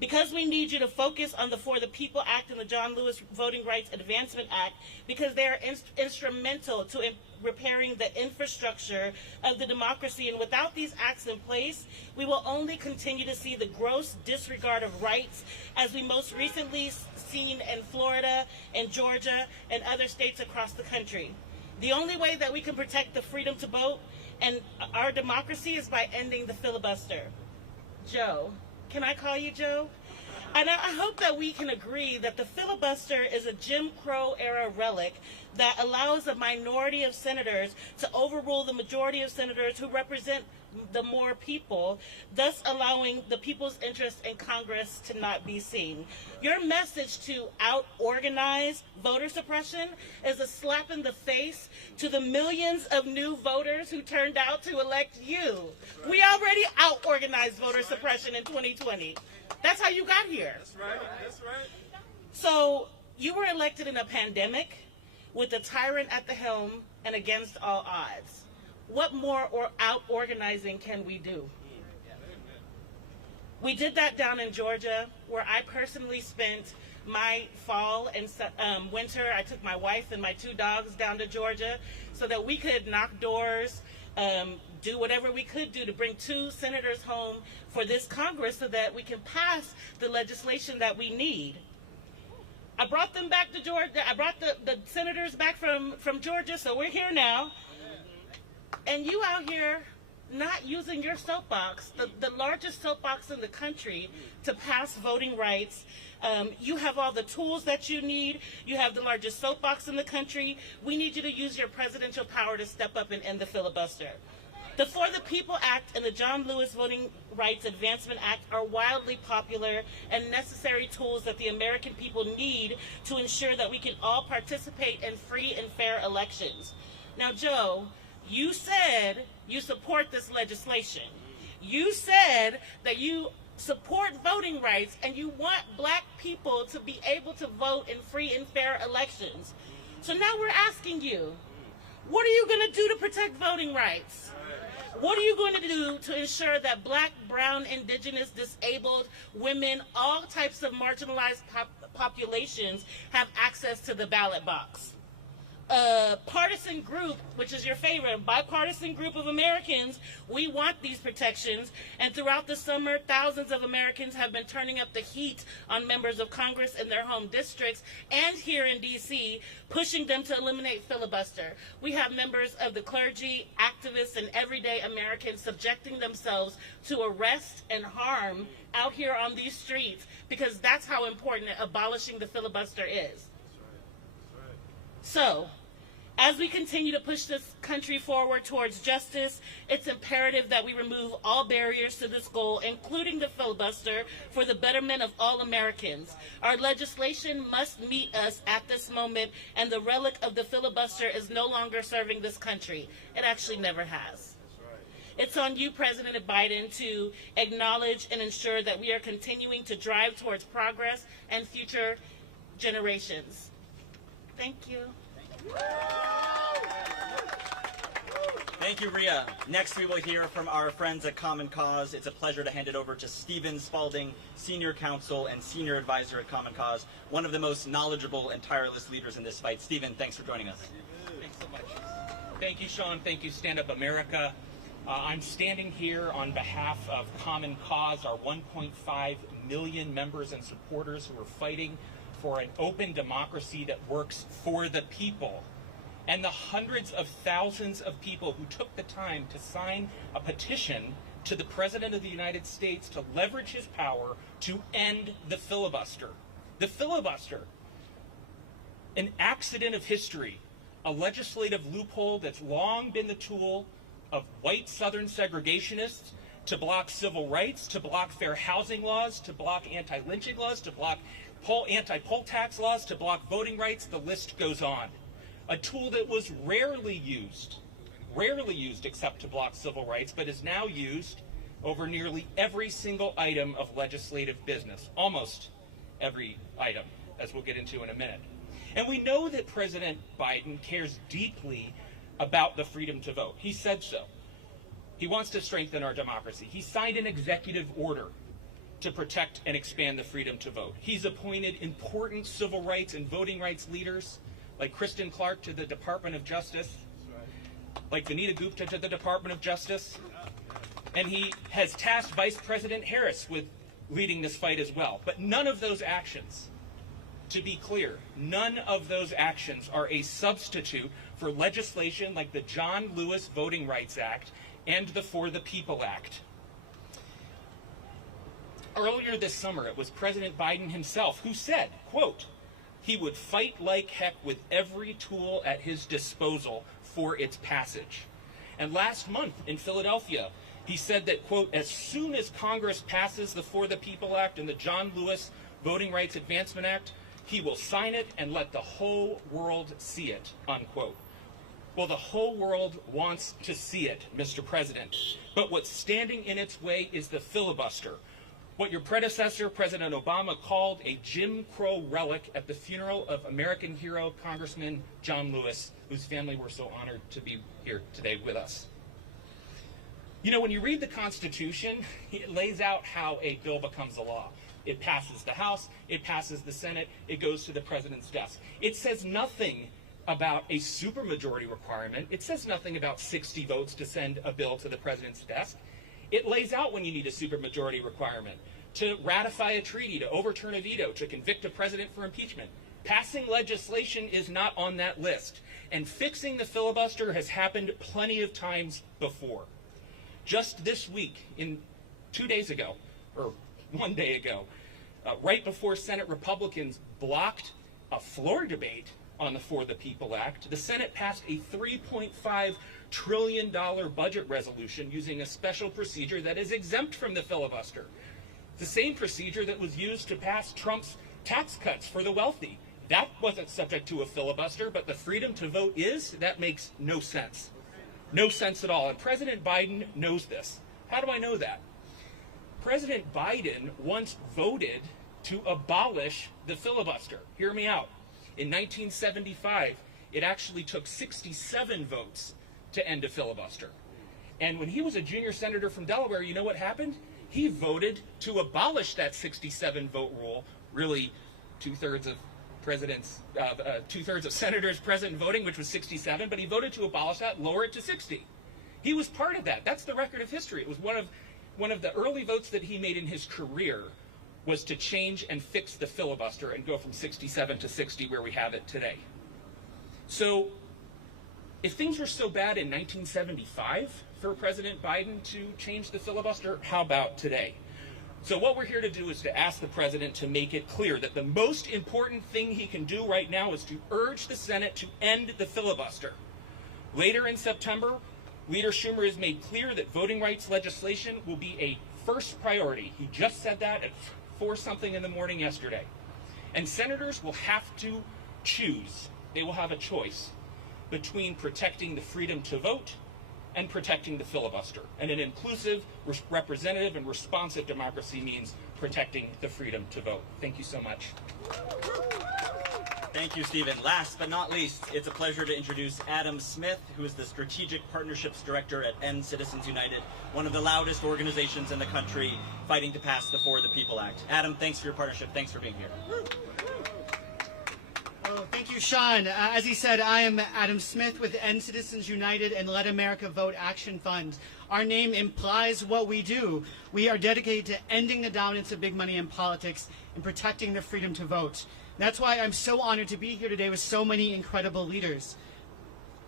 Because we need you to focus on the For the People Act and the John Lewis Voting Rights Advancement Act, because they are instrumental to repairing the infrastructure of the democracy. And without these acts in place, we will only continue to see the gross disregard of rights, as we most recently seen in Florida and Georgia and other states across the country. The only way that we can protect the freedom to vote and our democracy is by ending the filibuster. Joe. Can I call you Joe? And I hope that we can agree that the filibuster is a Jim Crow era relic that allows a minority of senators to overrule the majority of senators who represent the more people, thus allowing the people's interest in Congress to not be seen. Your message to out-organize voter suppression is a slap in the face to the millions of new voters who turned out to elect you. We already out-organized voter suppression in 2020. That's how you got here. That's right. That's right. So you were elected in a pandemic with a tyrant at the helm and against all odds. What more out-organizing can we do? We did that down in Georgia, where I personally spent my fall and winter. I took my wife and my 2 dogs down to Georgia so that we could knock doors, do whatever we could do to bring 2 senators home for this Congress so that we can pass the legislation that we need. I brought them back to Georgia. I brought the senators back from Georgia, so we're here now. And you out here not using your soapbox, the largest soapbox in the country, to pass voting rights. You have all the tools that you need. You have the largest soapbox in the country. We need you to use your presidential power to step up and end the filibuster. The For the People Act and the John Lewis Voting Rights Advancement Act are wildly popular and necessary tools that the American people need to ensure that we can all participate in free and fair elections. Now, Joe, you said you support this legislation. You said that you support voting rights and you want black people to be able to vote in free and fair elections. So now we're asking you, what are you going to do to protect voting rights? What are you going to do to ensure that black, brown, indigenous, disabled, women, all types of marginalized populations have access to the ballot box? A partisan group, which is your favorite, a bipartisan group of Americans, we want these protections. And throughout the summer, thousands of Americans have been turning up the heat on members of Congress in their home districts and here in D.C., pushing them to eliminate filibuster. We have members of the clergy, activists, and everyday Americans subjecting themselves to arrest and harm out here on these streets because that's how important abolishing the filibuster is. So, as we continue to push this country forward towards justice, it's imperative that we remove all barriers to this goal, including the filibuster, for the betterment of all Americans. Our legislation must meet us at this moment, and the relic of the filibuster is no longer serving this country. It actually never has. It's on you, President Biden, to acknowledge and ensure that we are continuing to drive towards progress and future generations. Thank you. Thank you, Rhea. Next, we will hear from our friends at Common Cause. It's a pleasure to hand it over to Stephen Spalding, Senior Counsel and Senior Advisor at Common Cause, one of the most knowledgeable and tireless leaders in this fight. Stephen, thanks for joining us. Thanks so much. Thank you, Sean. Thank you, Stand Up America. I'm standing here on behalf of Common Cause, our 1.5 million members and supporters who are fighting for an open democracy that works for the people, and the hundreds of thousands of people who took the time to sign a petition to the President of the United States to leverage his power to end the filibuster. The filibuster, an accident of history, a legislative loophole that's long been the tool of white Southern segregationists to block civil rights, to block fair housing laws, to block anti-lynching laws, to block anti-poll tax laws, to block voting rights. The list goes on. A tool that was rarely used except to block civil rights, but is now used over nearly every single item of legislative business, almost every item, as we'll get into in a minute. And we know that President Biden cares deeply about the freedom to vote. He said so. He wants to strengthen our democracy. He signed an executive order to protect and expand the freedom to vote. He's appointed important civil rights and voting rights leaders like Kristen Clark to the Department of Justice, like Vanita Gupta to the Department of Justice, and he has tasked Vice President Harris with leading this fight as well. But none of those actions, to be clear, none of those actions are a substitute for legislation like the John Lewis Voting Rights Act and the For the People Act. Earlier this summer, it was President Biden himself who said, quote, he would fight like heck with every tool at his disposal for its passage. And last month in Philadelphia, he said that, quote, as soon as Congress passes the For the People Act and the John Lewis Voting Rights Advancement Act, he will sign it and let the whole world see it, unquote. Well, the whole world wants to see it, Mr. President. But what's standing in its way is the filibuster, what your predecessor, President Obama, called a Jim Crow relic at the funeral of American hero Congressman John Lewis, whose family we're so honored to be here today with us. You know, when you read the Constitution, it lays out how a bill becomes a law. It passes the House, it passes the Senate, it goes to the president's desk. It says nothing about a supermajority requirement. It says nothing about 60 votes to send a bill to the president's desk. It lays out when you need a supermajority requirement to ratify a treaty, to overturn a veto, to convict a president for impeachment. Passing legislation is not on that list. And fixing the filibuster has happened plenty of times before. Just this week, 2 days ago, or 1 day ago, right before Senate Republicans blocked a floor debate on the For the People Act, the Senate passed a $3.5 trillion budget resolution using a special procedure that is exempt from the filibuster. The same procedure that was used to pass Trump's tax cuts for the wealthy. That wasn't subject to a filibuster, but the freedom to vote is. That makes no sense. No sense at all. And President Biden knows this. How do I know that? President Biden once voted to abolish the filibuster. Hear me out. In 1975, it actually took 67 votes to end a filibuster. And when he was a junior senator from Delaware, you know what happened? He voted to abolish that 67 vote rule. Really, two-thirds of senators present and voting, which was 67, but he voted to abolish that, lower it to 60. He was part of that. That's the record of history. It was one of the early votes that he made in his career was to change and fix the filibuster and go from 67 to 60 where we have it today. So if things were so bad in 1975 for President Biden to change the filibuster, how about today? So what we're here to do is to ask the president to make it clear that the most important thing he can do right now is to urge the Senate to end the filibuster. Later in September, Leader Schumer has made clear that voting rights legislation will be a first priority. He just said that at 4-something in the morning yesterday. And senators will have to choose. They will have a choice between protecting the freedom to vote and protecting the filibuster. And an inclusive, representative, and responsive democracy means protecting the freedom to vote. Thank you so much. Thank you, Stephen. Last but not least, it's a pleasure to introduce Adam Smith, who is the Strategic Partnerships Director at End Citizens United, one of the loudest organizations in the country fighting to pass the For the People Act. Adam, thanks for your partnership. Thanks for being here. Oh, thank you, Sean. As he said, I am Adam Smith with End Citizens United and Let America Vote Action Fund. Our name implies what we do. We are dedicated to ending the dominance of big money in politics and protecting the freedom to vote. That's why I'm so honored to be here today with so many incredible leaders.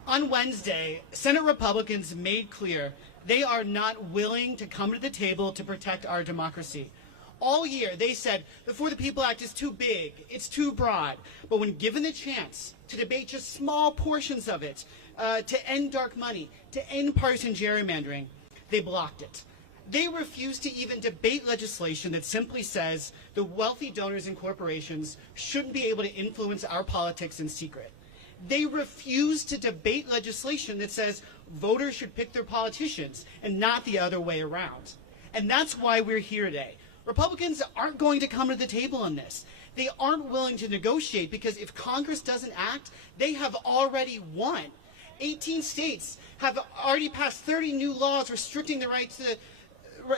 On Wednesday, Senate Republicans made clear they are not willing to come to the table to protect our democracy. All year, they said the For the People Act is too big, it's too broad. But when given the chance to debate just small portions of it, to end dark money, to end partisan gerrymandering, they blocked it. They refused to even debate legislation that simply says the wealthy donors and corporations shouldn't be able to influence our politics in secret. They refused to debate legislation that says voters should pick their politicians and not the other way around. And that's why we're here today. Republicans aren't going to come to the table on this. They aren't willing to negotiate because if Congress doesn't act, they have already won. 18 states have already passed 30 new laws restricting the right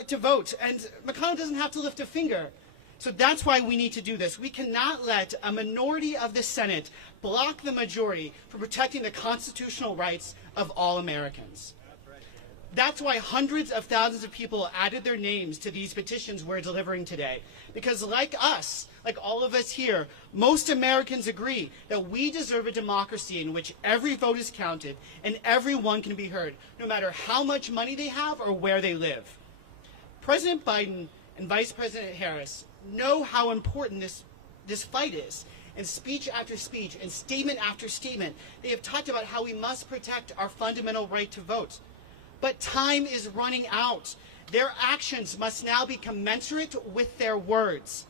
to vote, and McConnell doesn't have to lift a finger. So that's why we need to do this. We cannot let a minority of the Senate block the majority from protecting the constitutional rights of all Americans. That's why hundreds of thousands of people added their names to these petitions we're delivering today. Because like us, like all of us here, most Americans agree that we deserve a democracy in which every vote is counted and everyone can be heard, no matter how much money they have or where they live. President Biden and Vice President Harris know how important this fight is. And speech after speech and statement after statement, they have talked about how we must protect our fundamental right to vote. But time is running out. Their actions must now be commensurate with their words.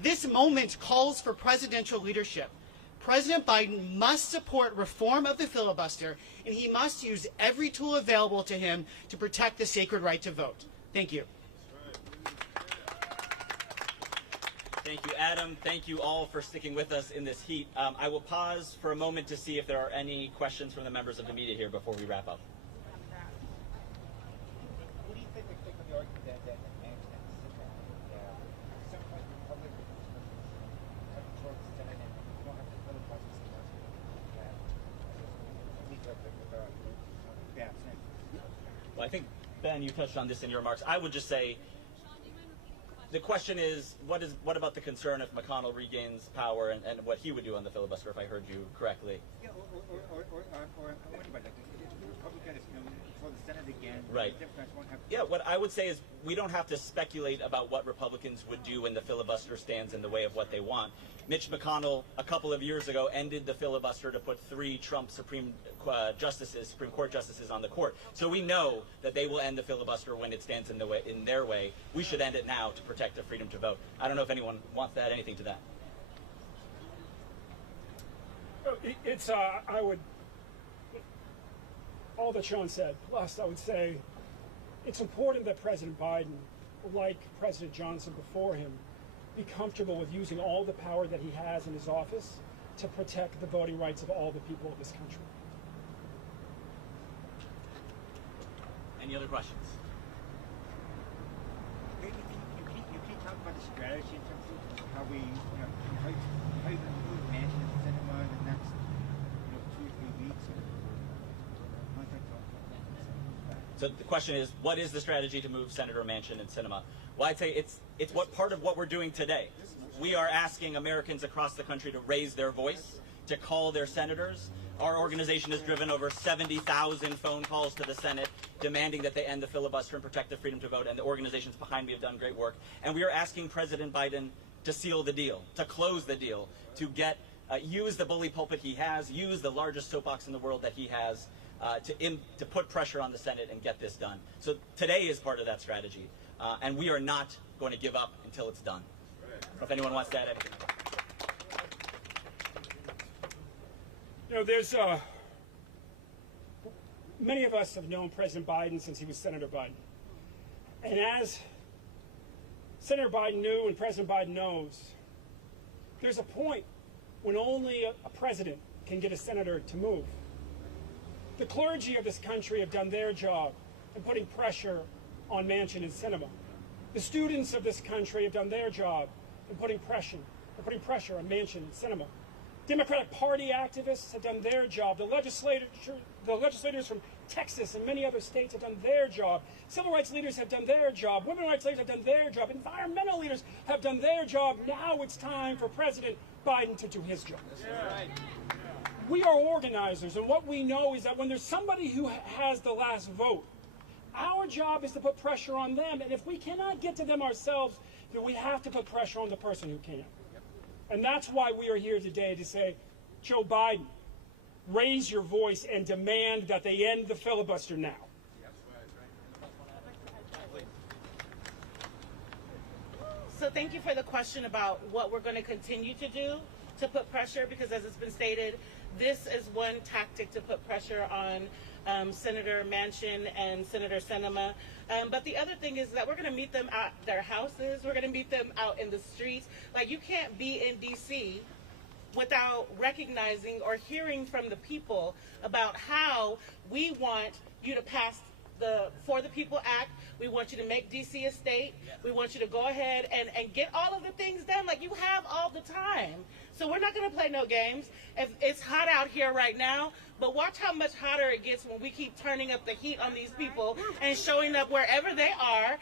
This moment calls for presidential leadership. President Biden must support reform of the filibuster, and he must use every tool available to him to protect the sacred right to vote. Thank you. Thank you, Adam. Thank you all for sticking with us in this heat. I will pause for a moment to see if there are any questions from the members of the media here before we wrap up. Well, I think, Ben, you touched on this in your remarks. I would just say, the question is, what about the concern if McConnell regains power and what he would do on the filibuster, if I heard you correctly? Yeah, or anybody, like the Republicans, for the Senate again. Right. The Democrats won't have. Yeah, what I would say is we don't have to speculate about what Republicans would do when the filibuster stands in the way of what they want. Mitch McConnell, a couple of years ago, ended the filibuster to put 3 Trump Supreme Court justices on the court. So we know that they will end the filibuster when it stands in their way. We should end it now to protect the freedom to vote. I don't know if anyone wants to add anything to that. It's I would, all that Sean said, plus I would say it's important that President Biden, like President Johnson before him, be comfortable with using all the power that he has in his office to protect the voting rights of all the people of this country. Any other questions? Maybe you can talk about the strategy in terms of how we, how you going to move Manchin and Sinema in the next, 2 or 3 weeks. So the question is, what is the strategy to move Senator Manchin and Sinema? Well, I'd say it's what part of what we're doing today. We are asking Americans across the country to raise their voice, to call their senators. Our organization has driven over 70,000 phone calls to the Senate demanding that they end the filibuster and protect the freedom to vote, and the organizations behind me have done great work. And we are asking President Biden to seal the deal, to close the deal, to get use the bully pulpit he has, use the largest soapbox in the world that he has, to put pressure on the Senate and get this done. So today is part of that strategy, and we are not going to give up until it's done. So if anyone wants to add anything. There's many of us have known President Biden since he was Senator Biden. And as Senator Biden knew and President Biden knows, there's a point when only a president can get a senator to move. The clergy of this country have done their job in putting pressure on Manchin and Sinema. The students of this country have done their job in putting pressure on Manchin and Sinema. Democratic Party activists have done their job. The legislators from Texas and many other states have done their job. Civil rights leaders have done their job. Women's rights leaders have done their job. Environmental leaders have done their job. Now it's time for President Biden to do his job. Right. We are organizers, and what we know is that when there's somebody who has the last vote, our job is to put pressure on them. And if we cannot get to them ourselves, then we have to put pressure on the person who can. And that's why we are here today to say, Joe Biden, raise your voice and demand that they end the filibuster now. So thank you for the question about what we're going to continue to do to put pressure, because as it's been stated, this is one tactic to put pressure on Senator Manchin and Senator Sinema. But the other thing is that we're going to meet them at their houses. We're going to meet them out in the streets. Like, you can't be in D.C. without recognizing or hearing from the people about how we want you to pass the For the People Act. We want you to make D.C. a state. We want you to go ahead and get all of the things done. Like, you have all the time. So we're not going to play no games. It's hot out here right now, but watch how much hotter it gets when we keep turning up the heat on these people and showing up wherever they are,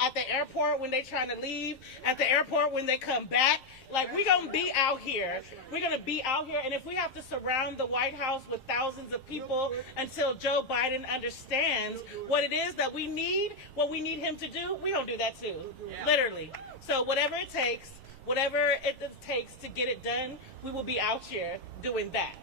at the airport when they're trying to leave, at the airport when they come back. Like, we're going to be out here. We're going to be out here, and if we have to surround the White House with thousands of people until Joe Biden understands what it is that we need, what we need him to do, we're going to do that too, literally. So whatever it takes to get it done, we will be out here doing that.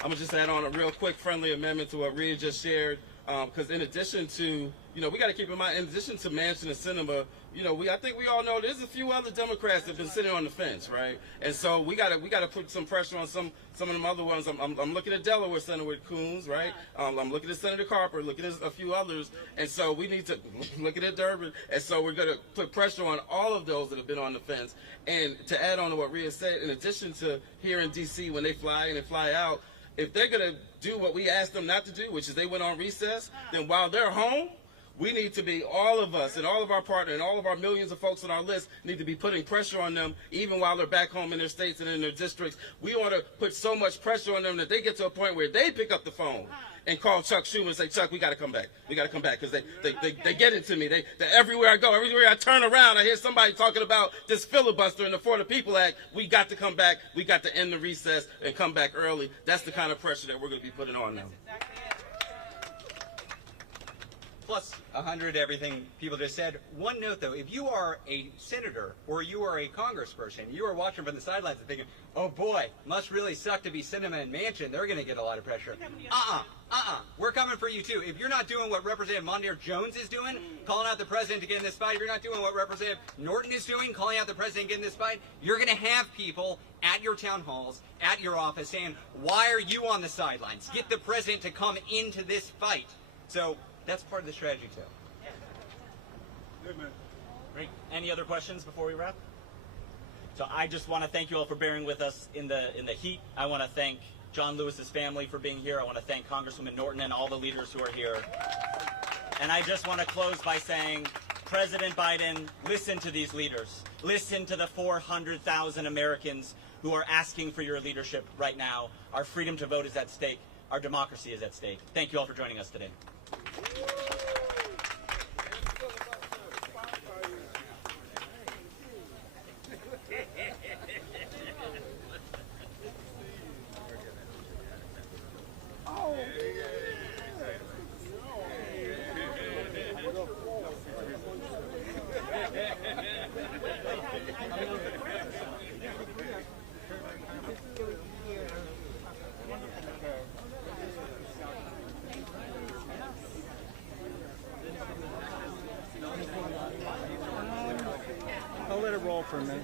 I'm going to just add on a real quick friendly amendment to what Rhea just shared. Because in addition to, we got to keep in mind, in addition to Manchin and Sinema, I think we all know there's a few other Democrats that have been sitting on the fence, right? And so we got to put some pressure on some of them other ones. I'm looking at Delaware Senator Coons, right? I'm looking at Senator Carper, looking at a few others, and so we need to look at Durbin, and so we're going to put pressure on all of those that have been on the fence. And to add on to what Rhea said, in addition to here in D.C. when they fly in and fly out, if they're going to do what we asked them not to do, which is they went on recess, then while they're home, We need to be, all of us and all of our partners and all of our millions of folks on our list need to be putting pressure on them even while they're back home in their states and in their districts. We want to put so much pressure on them that they get to a point where they pick up the phone and call Chuck Schumer and say, Chuck, we got to come back. We got to come back, because they get it to me. They everywhere I go, everywhere I turn around, I hear somebody talking about this filibuster and the For the People Act. We got to come back. We got to end the recess and come back early. That's the kind of pressure that we're going to be putting on them. Plus 100 everything people just said. One note, though, if you are a senator or you are a congressperson, you are watching from the sidelines and thinking, oh boy, must really suck to be Sinema and Manchin. They're going to get a lot of pressure. We're coming for you, too. If you're not doing what Representative Mondaire Jones is doing, calling out the president to get in this fight, if you're not doing what Representative Norton is doing, calling out the president to get in this fight, you're going to have people at your town halls, at your office, saying, why are you on the sidelines? Get the president to come into this fight. So that's part of the strategy, too. Great. Any other questions before we wrap? So I just want to thank you all for bearing with us in the heat. I want to thank John Lewis's family for being here. I want to thank Congresswoman Norton and all the leaders who are here. And I just want to close by saying, President Biden, listen to these leaders. Listen to the 400,000 Americans who are asking for your leadership right now. Our freedom to vote is at stake. Our democracy is at stake. Thank you all for joining us today. I'll let it roll for a minute.